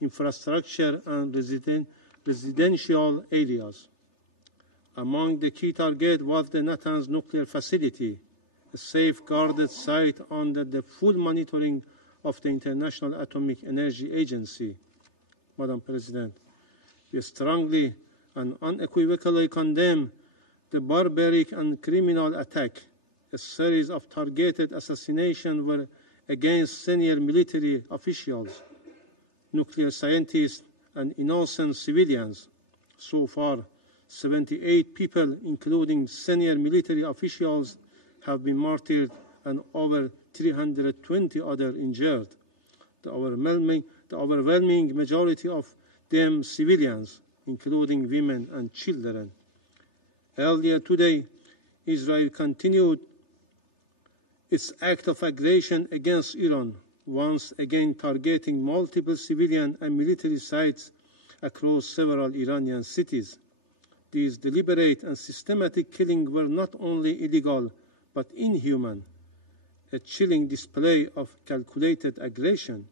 infrastructure, and residential areas. Among the key targets was the Natanz nuclear facility, a safeguarded site under the full monitoring of the International Atomic Energy Agency. Madam President, we strongly and unequivocally condemn the barbaric and criminal attack. A series of targeted assassinations were against senior military officials, nuclear scientists, and innocent civilians. So far, 78 people, including senior military officials, have been martyred and over 320 others injured. The overwhelming majority of them civilians, including women and children. Earlier today, Israel continued its act of aggression against Iran, once again targeting multiple civilian and military sites across several Iranian cities. These deliberate and systematic killings were not only illegal, but inhuman, a chilling display of calculated aggression.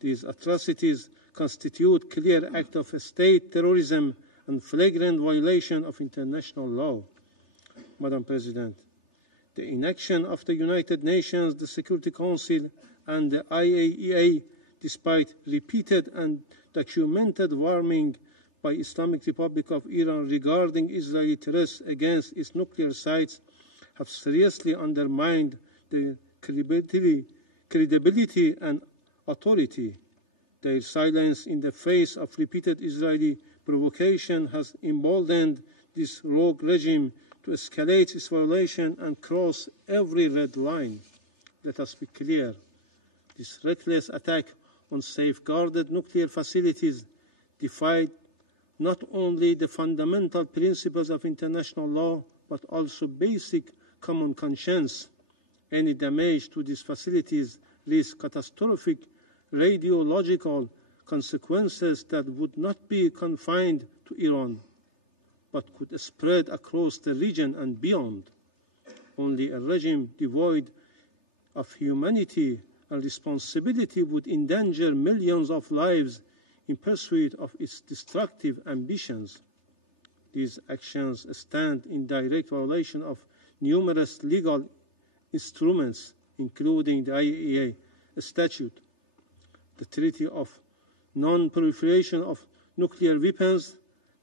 These atrocities constitute clear act of state terrorism and flagrant violation of international law. Madam President, the inaction of the United Nations, the Security Council, and the IAEA, despite repeated and documented warning by Islamic Republic of Iran regarding Israeli threats against its nuclear sites, have seriously undermined the credibility and authority. Their silence in the face of repeated Israeli provocation has emboldened this rogue regime to escalate its violation and cross every red line. Let us be clear. This reckless attack on safeguarded nuclear facilities defied not only the fundamental principles of international law, but also basic common conscience. Any damage to these facilities risks catastrophic radiological consequences that would not be confined to Iran, but could spread across the region and beyond. Only a regime devoid of humanity and responsibility would endanger millions of lives in pursuit of its destructive ambitions. These actions stand in direct violation of numerous legal instruments, including the IAEA Statute, the Treaty of Non-Proliferation of Nuclear Weapons,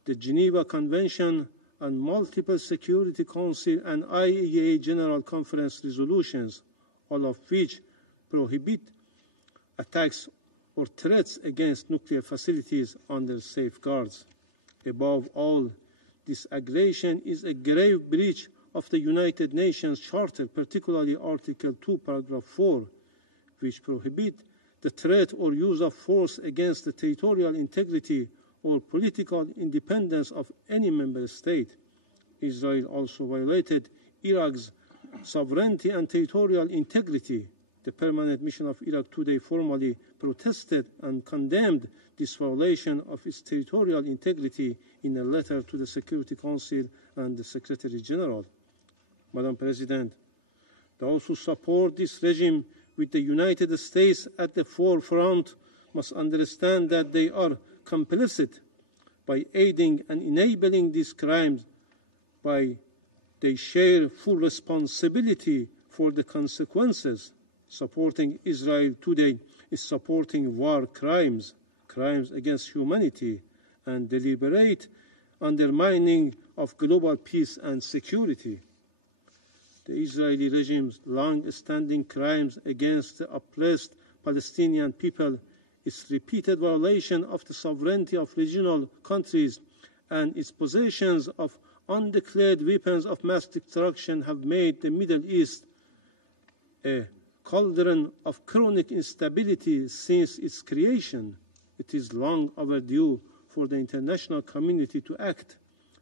the Geneva Convention, and multiple Security Council and IAEA General Conference resolutions, all of which prohibit attacks or threats against nuclear facilities under safeguards. Above all, this aggression is a grave breach of the United Nations Charter, particularly Article 2, Paragraph 4, which prohibit the threat or use of force against the territorial integrity or political independence of any member state. Israel also violated Iraq's sovereignty and territorial integrity. The Permanent Mission of Iraq today formally protested and condemned this violation of its territorial integrity in a letter to the Security Council and the Secretary General. Madam President, those who support this regime with the United States at the forefront must understand that they are complicit by aiding and enabling these crimes, they share full responsibility for the consequences. Supporting Israel today is supporting war crimes, crimes against humanity, and deliberate undermining of global peace and security. The Israeli regime's long-standing crimes against the oppressed Palestinian people, its repeated violation of the sovereignty of regional countries, and its possessions of undeclared weapons of mass destruction have made the Middle East a cauldron of chronic instability since its creation. It is long overdue for the international community to act.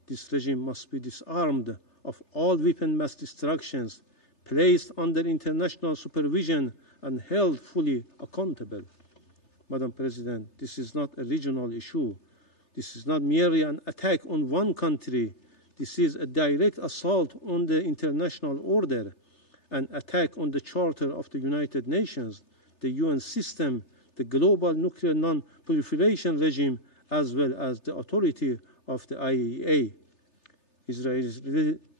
This regime must be disarmed of all weapon mass destructions, placed under international supervision, and held fully accountable. Madam President, this is not a regional issue. This is not merely an attack on one country. This is a direct assault on the international order, an attack on the Charter of the United Nations, the UN system, the global nuclear non-proliferation regime, as well as the authority of the IAEA. Israel's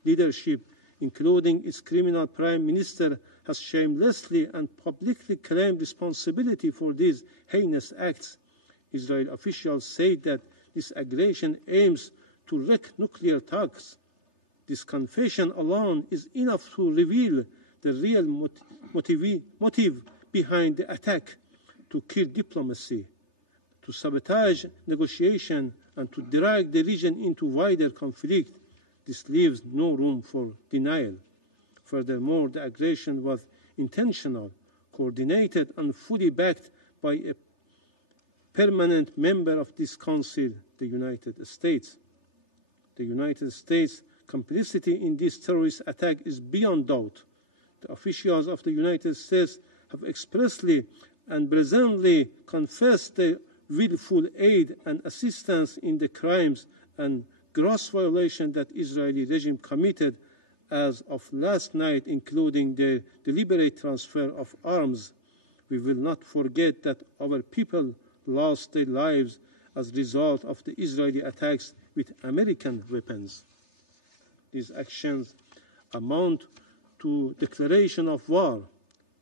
leadership, including its criminal prime minister, has shamelessly and publicly claimed responsibility for these heinous acts. Israeli officials say that this aggression aims to wreak nuclear talks. This confession alone is enough to reveal the real motive behind the attack: to kill diplomacy, to sabotage negotiation, and to drag the region into wider conflict. This leaves no room for denial. Furthermore, the aggression was intentional, coordinated, and fully backed by a permanent member of this Council, the United States. The United States' complicity in this terrorist attack is beyond doubt. The officials of the United States have expressly and brazenly confessed their willful aid and assistance in the crimes and gross violation that Israeli regime committed as of last night, including the deliberate transfer of arms. We will not forget that our people lost their lives as a result of the Israeli attacks with American weapons. These actions amount to declaration of war.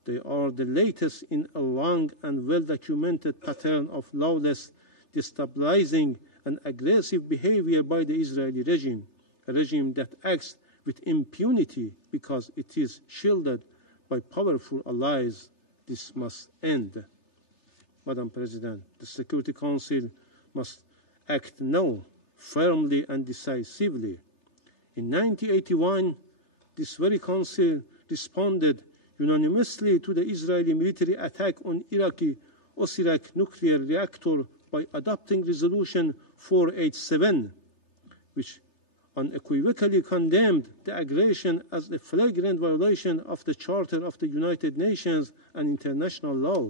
They are the latest in a long and well-documented pattern of lawless, destabilizing, and aggressive behavior by the Israeli regime, a regime that acts with impunity because it is shielded by powerful allies This must end. Madam President, the Security Council must act now, firmly and decisively. In 1981, this very Council responded unanimously to the Israeli military attack on Iraqi Osirak nuclear reactor by adopting Resolution 487, which unequivocally condemned the aggression as a flagrant violation of the Charter of the United Nations and international law.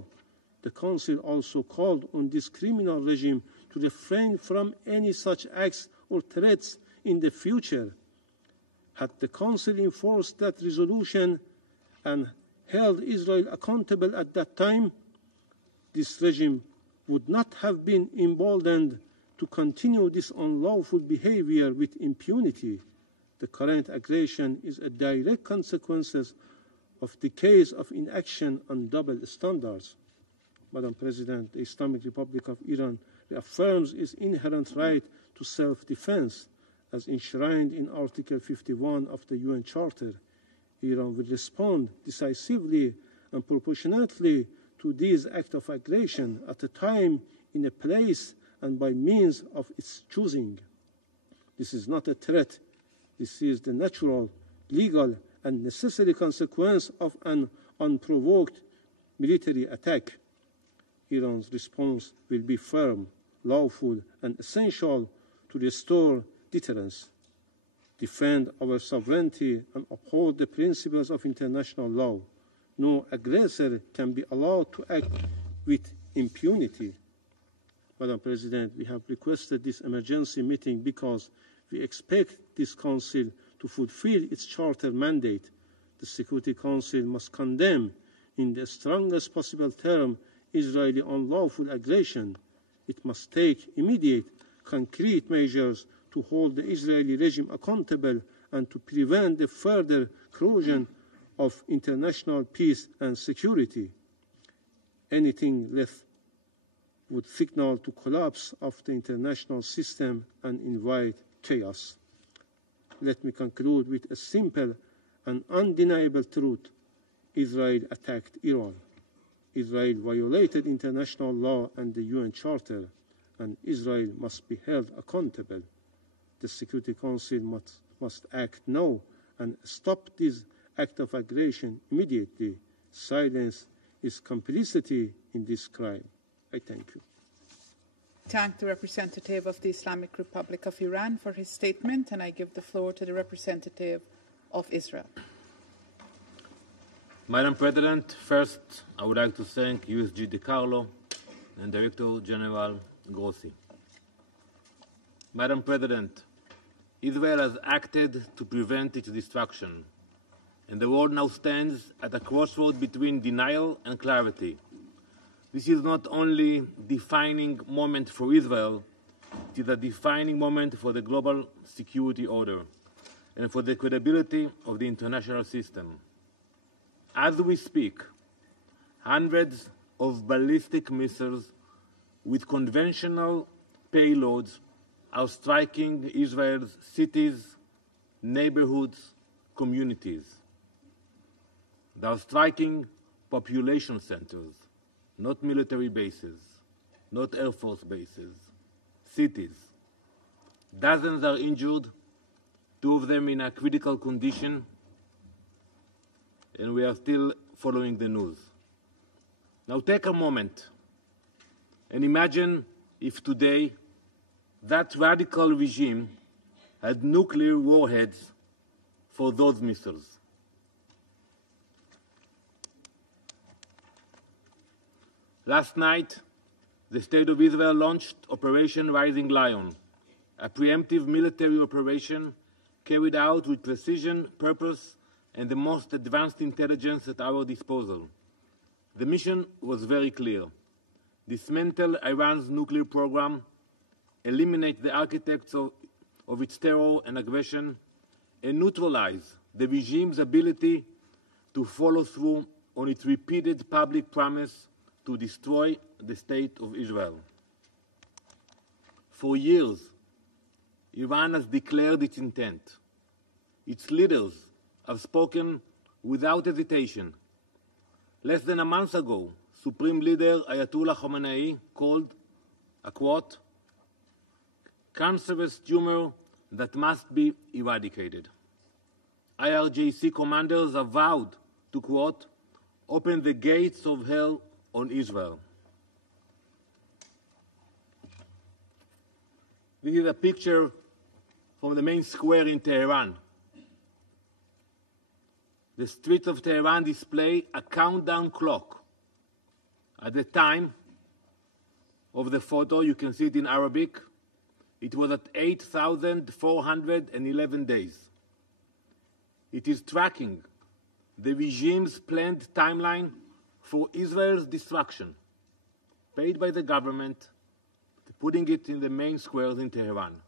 The Council also called on this criminal regime to refrain from any such acts or threats in the future. Had the Council enforced that resolution and held Israel accountable at that time, this regime would not have been emboldened to continue this unlawful behavior with impunity. The current aggression is a direct consequence of decades of inaction and double standards. Madam President, the Islamic Republic of Iran reaffirms its inherent right to self-defense as enshrined in Article 51 of the UN Charter. Iran will respond decisively and proportionately to these acts of aggression at a time, in a place, and by means of its choosing. This is not a threat. This is the natural, legal, and necessary consequence of an unprovoked military attack. Iran's response will be firm, lawful, and essential to restore deterrence, defend our sovereignty, and uphold the principles of international law. No aggressor can be allowed to act with impunity. Madam President, we have requested this emergency meeting because we expect this Council to fulfill its Charter mandate. The Security Council must condemn, in the strongest possible term, Israeli unlawful aggression. It must take immediate, concrete measures to hold the Israeli regime accountable and to prevent the further corrosion of international peace and security. Anything less would signal to collapse of the international system and invite chaos. Let me conclude with a simple and undeniable truth. Israel attacked Iran. Israel violated international law and the UN Charter, and Israel must be held accountable. The Security Council must act now and stop this act of aggression immediately. Silence is complicity in this crime. I thank you. Thank the representative of the Islamic Republic of Iran for his statement, and I give the floor to the representative of Israel. Madam President, first I would like to thank USG DiCarlo and Director General Grossi. Madam President, Israel has acted to prevent its destruction, and the world now stands at a crossroad between denial and clarity. This is not only a defining moment for Israel, it is a defining moment for the global security order and for the credibility of the international system. As we speak, hundreds of ballistic missiles with conventional payloads are striking Israel's cities, neighborhoods, communities. They are striking population centers, not military bases, not Air Force bases, cities. Dozens are injured, 2 of them in a critical condition, and we are still following the news. Now take a moment and imagine if today that radical regime had nuclear warheads for those missiles. Last night, the State of Israel launched Operation Rising Lion, a preemptive military operation carried out with precision, purpose, and the most advanced intelligence at our disposal. The mission was very clear: dismantle Iran's nuclear program, eliminate the architects of its terror and aggression, and neutralize the regime's ability to follow through on its repeated public promise to destroy the State of Israel. For years, Iran has declared its intent. Its leaders have spoken without hesitation. Less than a month ago, Supreme Leader Ayatollah Khamenei called a, quote, cancerous tumor that must be eradicated. IRGC commanders have vowed to, quote, open the gates of hell on Israel. This is a picture from the main square in Tehran. The streets of Tehran display a countdown clock. At the time of the photo, you can see it in Arabic, it was at 8,411 days. It is tracking the regime's planned timeline for Israel's destruction, paid by the government, putting it in the main squares in Tehran.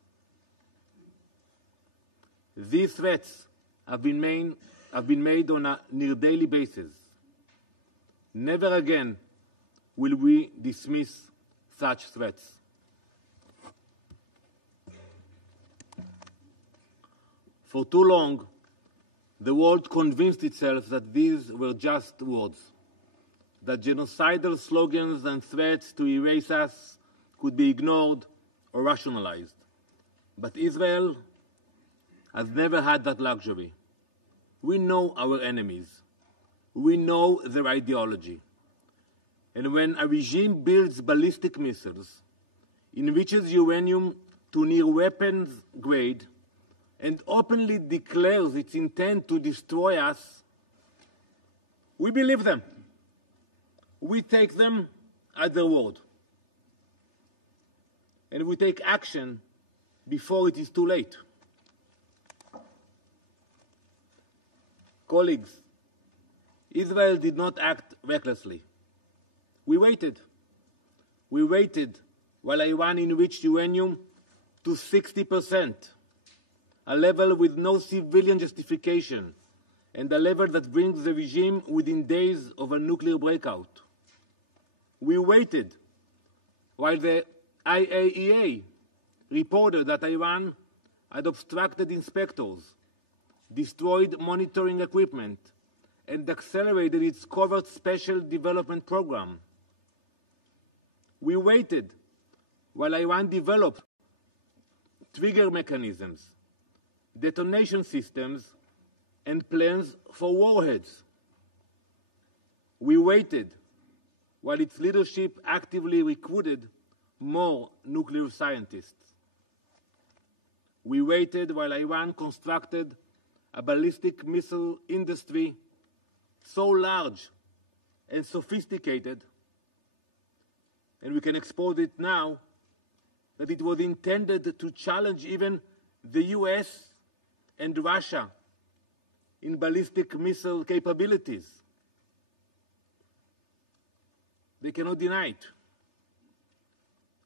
These threats have been made on a near-daily basis. Never again will we dismiss such threats. For too long, the world convinced itself that these were just words, that genocidal slogans and threats to erase us could be ignored or rationalized. But Israel has never had that luxury. We know our enemies. We know their ideology. And when a regime builds ballistic missiles, enriches uranium to near weapons grade, and openly declares its intent to destroy us, we believe them. We take them at their word. And we take action before it is too late. Colleagues, Israel did not act recklessly. We waited. We waited while Iran enriched uranium to 60%, a level with no civilian justification, and a level that brings the regime within days of a nuclear breakout. We waited while the IAEA reported that Iran had obstructed inspectors, destroyed monitoring equipment, and accelerated its covert special development program. We waited while Iran developed trigger mechanisms, detonation systems, and plans for warheads. We waited while its leadership actively recruited more nuclear scientists. We waited while Iran constructed a ballistic missile industry so large and sophisticated, and we can expose it now, that it was intended to challenge even the US and Russia in ballistic missile capabilities. They cannot deny it.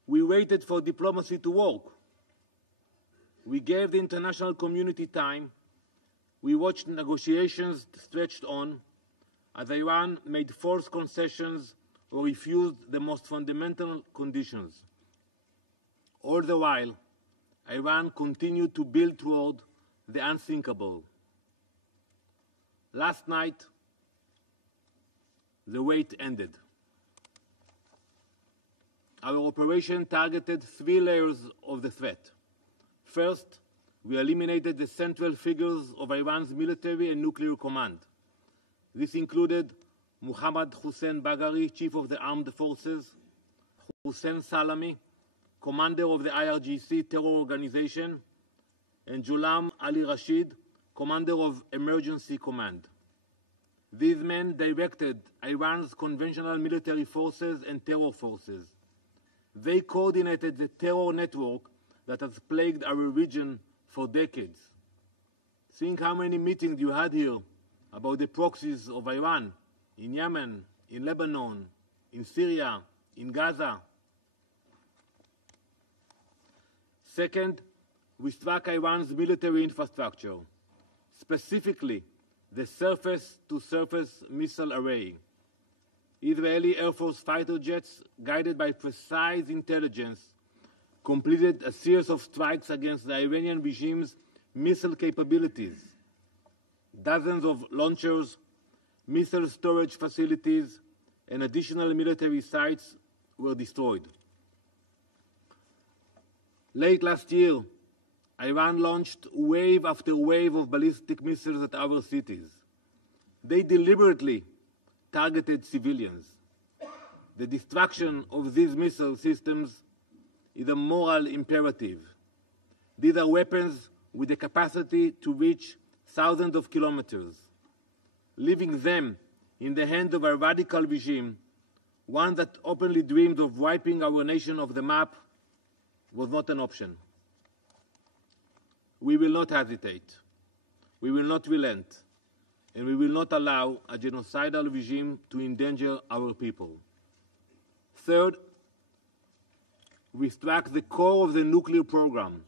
We waited for diplomacy to work. We gave the international community time. We watched negotiations stretched on as Iran made forced concessions or refused the most fundamental conditions. All the while, Iran continued to build toward the unthinkable. Last night, the wait ended. Our operation targeted 3 layers of the threat. First, we eliminated the central figures of Iran's military and nuclear command. This included Mohammad Hossein Bagheri, chief of the armed forces, Hossein Salami, commander of the IRGC terror organization, and Ghulam Ali Rashid, commander of emergency command. These men directed Iran's conventional military forces and terror forces. They coordinated the terror network that has plagued our region for decades. Think how many meetings you had here about the proxies of Iran in Yemen, in Lebanon, in Syria, in Gaza. Second, we struck Iran's military infrastructure, specifically the surface-to-surface missile array. Israeli Air Force fighter jets, guided by precise intelligence, completed a series of strikes against the Iranian regime's missile capabilities. Dozens of launchers missile storage facilities, and additional military sites were destroyed. Late last year, Iran launched wave after wave of ballistic missiles at our cities. They deliberately targeted civilians. The destruction of these missile systems is a moral imperative. These are weapons with the capacity to reach thousands of kilometers. Leaving them in the hands of a radical regime, one that openly dreamed of wiping our nation off the map, was not an option. We will not hesitate. We will not relent. And we will not allow a genocidal regime to endanger our people. Third, we struck the core of the nuclear program,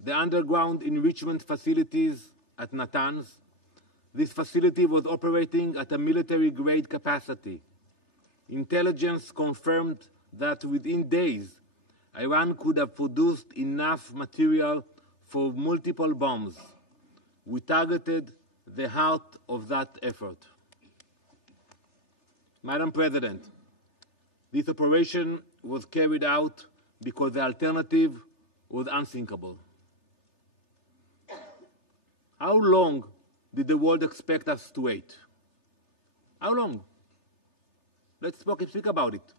the underground enrichment facilities at Natanz. This facility was operating at a military-grade capacity. Intelligence confirmed that within days, Iran could have produced enough material for multiple bombs. We targeted the heart of that effort. Madam President, this operation was carried out because the alternative was unthinkable. How long did the world expect us to wait? How long? Let's speak about it.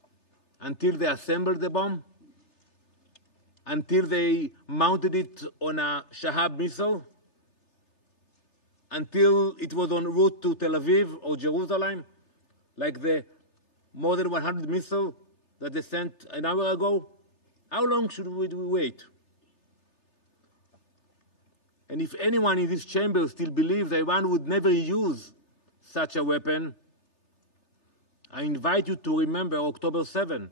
Until they assembled the bomb? Until they mounted it on a Shahab missile? Until it was en route to Tel Aviv or Jerusalem, like the more than 100 missiles that they sent an hour ago? How long should we wait? And if anyone in this chamber still believes Iran would never use such a weapon, I invite you to remember October 7.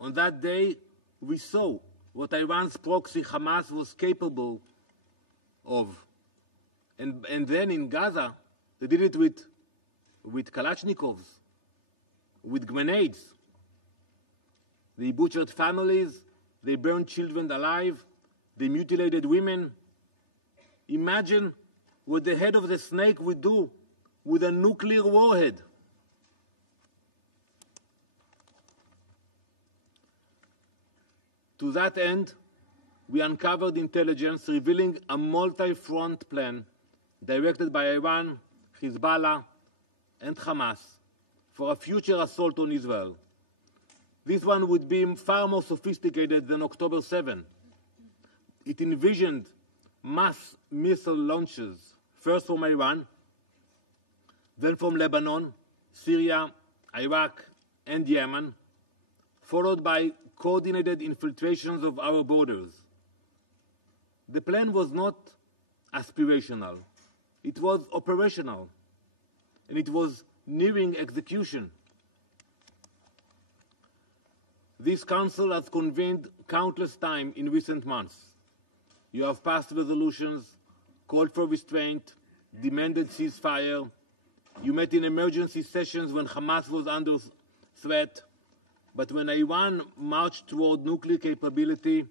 On that day, we saw what Iran's proxy Hamas was capable of. And then in Gaza, they did it with Kalashnikovs, with grenades. They butchered families, they burned children alive, they mutilated women. Imagine what the head of the snake would do with a nuclear warhead. To that end, we uncovered intelligence revealing a multi-front plan directed by Iran, Hezbollah, and Hamas for a future assault on Israel. This one would be far more sophisticated than October 7. It envisioned mass missile launches, first from Iran, then from Lebanon, Syria, Iraq, and Yemen, followed by coordinated infiltrations of our borders. The plan was not aspirational. It was operational, and it was nearing execution. This Council has convened countless times in recent months. You have passed resolutions, called for restraint, demanded ceasefire. You met in emergency sessions when Hamas was under threat. But when Iran marched toward nuclear capability,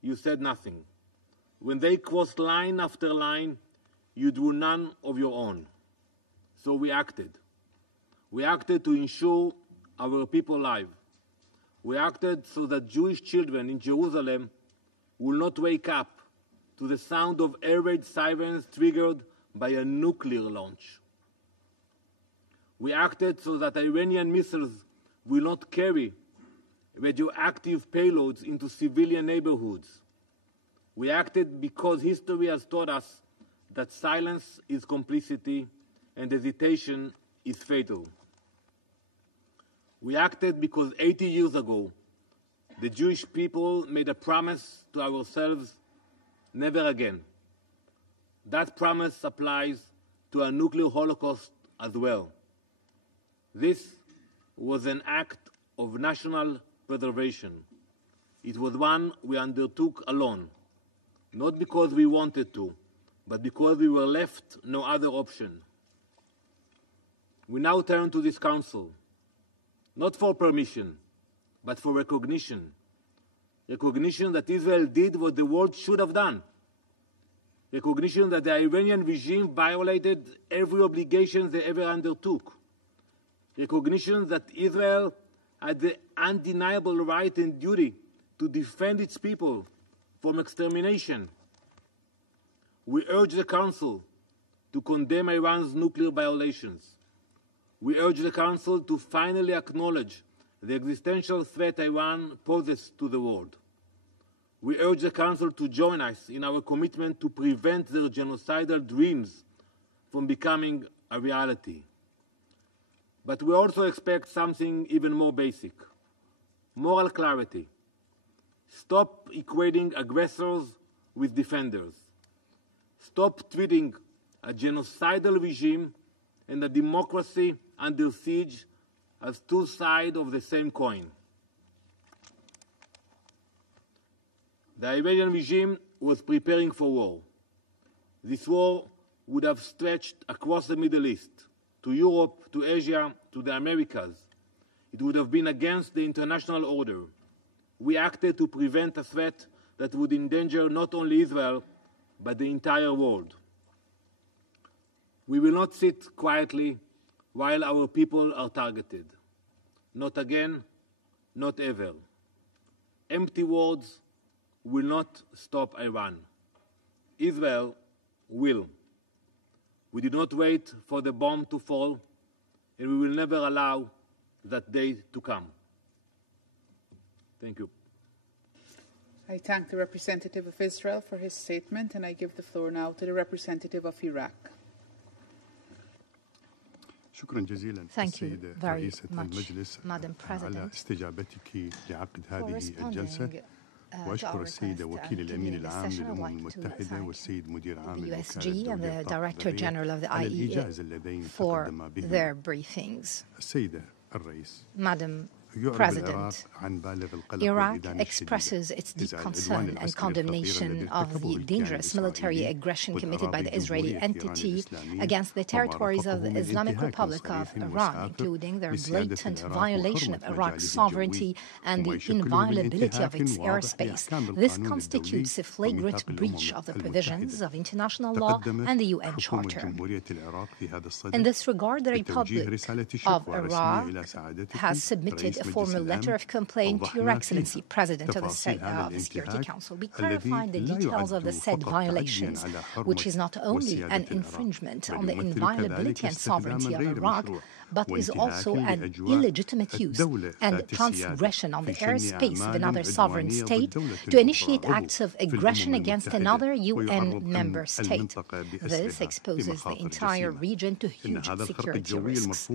you said nothing. When they crossed line after line, you drew none of your own. So we acted. We acted to ensure our people alive. We acted so that Jewish children in Jerusalem will not wake up to the sound of air raid sirens triggered by a nuclear launch. We acted so that Iranian missiles will not carry radioactive payloads into civilian neighborhoods. We acted because history has taught us that silence is complicity and hesitation is fatal. We acted because 80 years ago, the Jewish people made a promise to ourselves, never again. That promise applies to a nuclear holocaust as well. This was an act of national preservation. It was one we undertook alone, not because we wanted to, but because we were left no other option. We now turn to this Council, not for permission, but for recognition. Recognition that Israel did what the world should have done. recognition that the Iranian regime violated every obligation they ever undertook, recognition that Israel had the undeniable right and duty to defend its people from extermination. We urge the Council to condemn Iran's nuclear violations. We urge the Council to finally acknowledge the existential threat Iran poses to the world. We urge the Council to join us in our commitment to prevent their genocidal dreams from becoming a reality. But we also expect something even more basic: moral clarity. Stop equating aggressors with defenders. Stop treating a genocidal regime and a democracy under siege as two sides of the same coin. The Iranian regime was preparing for war. This war would have stretched across the Middle East, to Europe, to Asia, to the Americas. It would have been against the international order. We acted to prevent a threat that would endanger not only Israel, but the entire world. We will not sit quietly while our people are targeted. Not again, not ever. Empty words will not stop Iran. Israel will. We did not wait for the bomb to fall, and we will never allow that day to come. Thank you. I thank the representative of Israel for his statement, and I give the floor now to the representative of Iraq. Thank you very much, Madam President, for responding وأشكر السيد وكيل الأمين العام للأمم المتحدة والسيد مدير عام USG and the Director General of the IEA for their briefings. السيدة الرئيس Madam President, Iraq expresses its deep concern and condemnation of the dangerous military aggression committed by the Israeli entity against the territories of the Islamic Republic of Iran, including their blatant violation of Iraq's sovereignty and the inviolability of its airspace. This constitutes a flagrant breach of the provisions of international law and the UN Charter. In this regard, the Republic of Iraq has submitted a formal letter of complaint to Your Excellency, President of the Security Council. We clarified the details of the said violations, which is not only an infringement on the inviolability and sovereignty of Iraq, but is also an illegitimate use and transgression on the airspace of another sovereign state to initiate acts of aggression against another UN member state. This exposes the entire region to huge security risks.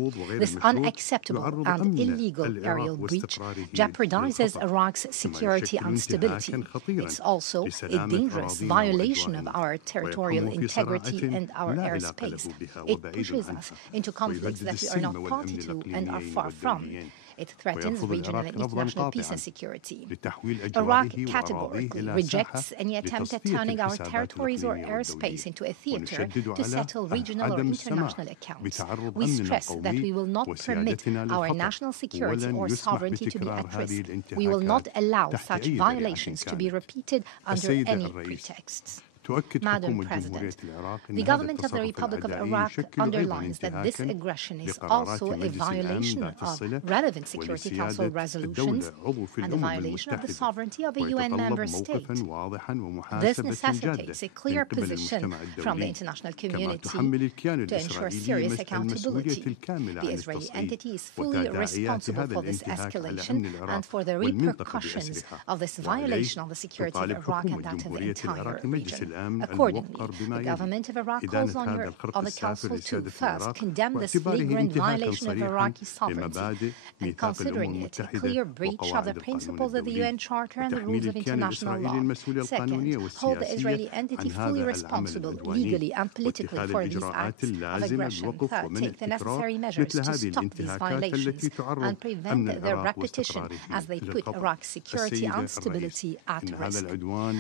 This unacceptable and illegal aerial breach jeopardizes Iraq's security and stability. It's also a dangerous violation of our territorial integrity and our airspace. It pushes us into conflicts that we are not party to and are far from. It threatens regional and international peace and security. Iraq categorically rejects any attempt at turning our territories or airspace into a theater to settle regional or international accounts. We stress that we will not permit our national security or sovereignty to be at risk. We will not allow such violations to be repeated under any pretexts. Madam President, the government of the Republic of Iraq underlines that this aggression is also a violation of relevant Security Council resolutions and a violation of the sovereignty of a UN member state. This necessitates a clear position from the international community to ensure serious accountability. The Israeli entity is fully responsible for this escalation and for the repercussions of this violation of the security of Iraq and that of the entire region. Accordingly, the government of Iraq calls on the Council to first condemn this flagrant violation of Iraqi sovereignty and, considering it a clear breach of the principles of the UN Charter and the rules of international law. Second, hold the Israeli entity fully responsible legally and politically for these acts of aggression. Third, take the necessary measures to stop these violations and prevent their repetition as they put Iraq's security and stability at risk.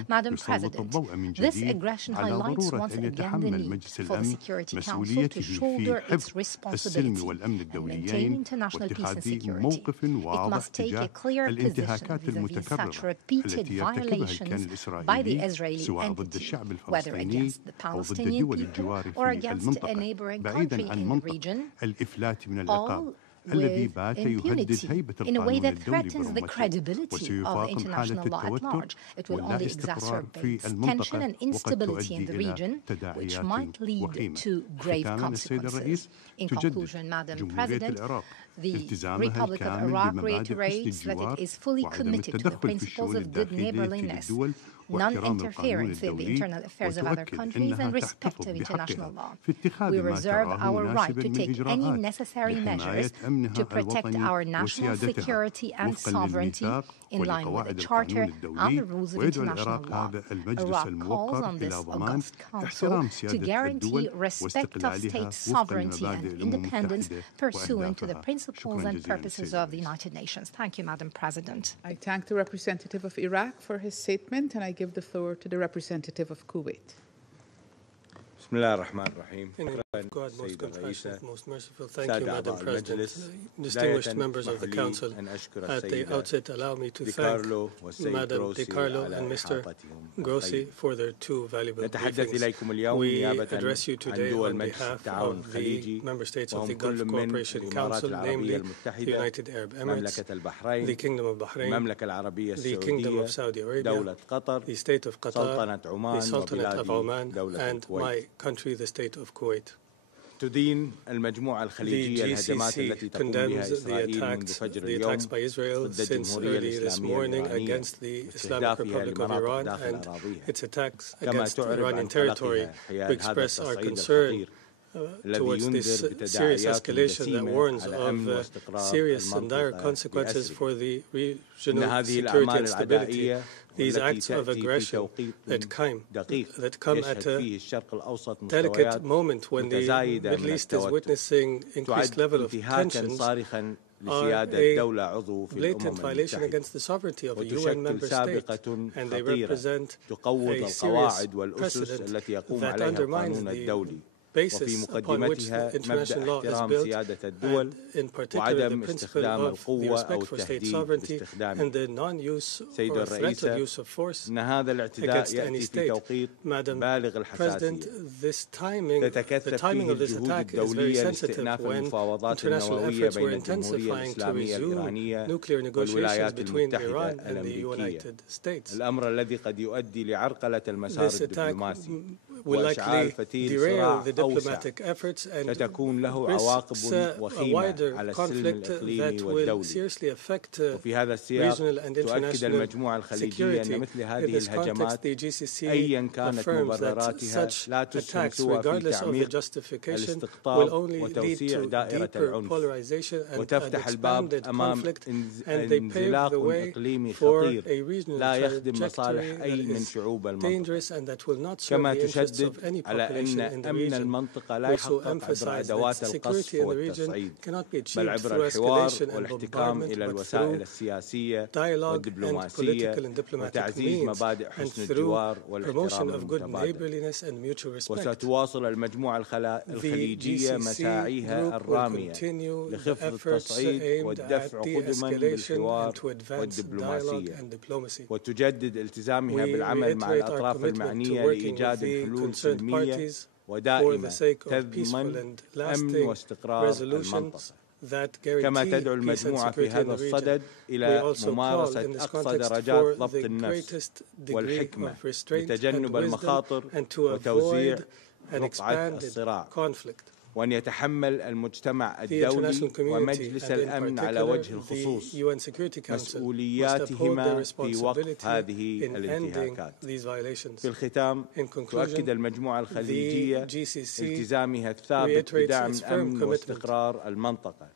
Madam President, this aggression highlights once again the need for the Security Council to shoulder its responsibility and maintain international peace and security. It must take a clear position vis-à-vis such repeated violations by the Israeli entity, whether against the Palestinian people or against a neighboring country in the region, all with impunity in a way that threatens the credibility of the international law at large. It will only exacerbate tension and instability in the region, which might lead to grave consequences. In conclusion, Madam President, the Republic of Iraq reiterates that it is fully committed to the principles of good neighborliness, non-interference in the internal affairs of other countries, and respect of international law. We reserve our right to take any necessary measures to protect our national security and sovereignty in line with the Charter and the rules of international law. Iraq calls on this august Council to guarantee respect of state sovereignty and independence pursuant to the principles and purposes of the United Nations. Thank you, Madam President. I thank the representative of Iraq for his statement, and I give the floor to the representative of Kuwait. In the name of God, most compassionate, most merciful, thank you, Madam President. Distinguished members of the Council, at the outset, allow me to thank Madam Di Carlo and Mr. Grossi for their two valuable briefings. We address you today on behalf of the member states of the Gulf Cooperation Council, namely the United Arab Emirates, the Kingdom of Bahrain, the Kingdom of Saudi Arabia, the State of Qatar, the Sultanate of Oman, and my country, the State of Kuwait. The GCC condemns the attacks by Israel since early this morning against the Islamic Republic of Iran and its attacks against Iranian territory. We express our concern towards this serious escalation that warns of serious and dire consequences for the regional security and stability. These acts of aggression that come at a delicate moment when the Middle East is witnessing increased level of tensions are a blatant violation against the sovereignty of a UN member state, and they represent a serious precedent that undermines the basis upon which the international law is built, and in particular the principle of the respect for state sovereignty and the non-use or threat of use of force against any state. Madam President, the timing of this attack is very sensitive when international efforts were intensifying to resume nuclear negotiations between Iran and the United States. This attack will likely derail the diplomatic efforts and risks a wider conflict that will seriously affect regional and international security. In this context, the GCC affirms that such attacks, regardless of the justification, will only lead to deeper polarization and an expanded conflict, and they pave the way for a regional trajectory that is dangerous and that will not serve the interests of any population in the region. Also emphasize that security in the region cannot be achieved through escalation and bombardment, but through dialogue and political and diplomatic means, and through promotion of good neighborliness and mutual respect. The GCC group will continue the efforts aimed at de-escalation and to advance dialogue and diplomacy. We reiterate our commitment to working with the concerned parties for the sake of peaceful and lasting resolutions that guarantee peace and security in the region. We also call in this context for the greatest degree of restraint and wisdom and to avoid an expanded conflict. وأن يتحمل المجتمع الدولي ومجلس الأمن على وجه الخصوص مسؤولياتهما في وقف هذه الانتهاكات. في الختام تؤكد المجموعة الخليجية التزامها الثابت بدعم أمن واستقرار المنطقة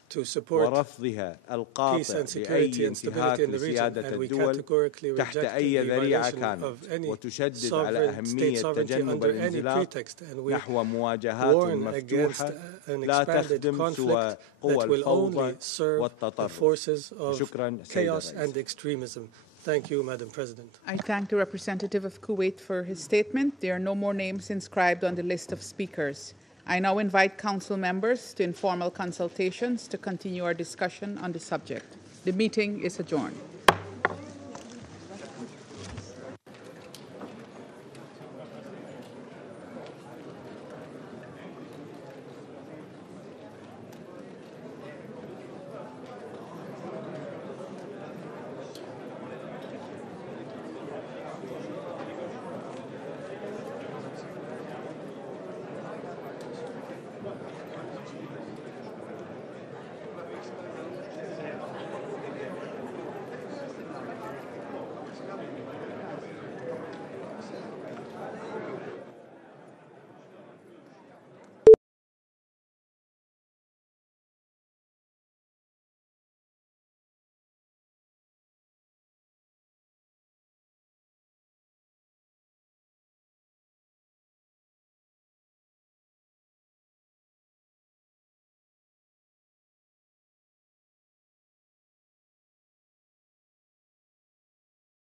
ورفضها القاطع لأي انتهاك لسيادة الدول تحت أي ذريعة كانت، وتشدد على أهمية تجنب الانزلاق نحو مواجهات مفتوحة لا تخدم سوى قوى الفوضى والتطرف. شكرا سيد الرئيس. Thank you, Madam President. I thank the representative of Kuwait for his statement. There are no more names inscribed on the list of speakers. I now invite council members to informal consultations to continue our discussion on the subject. The meeting is adjourned.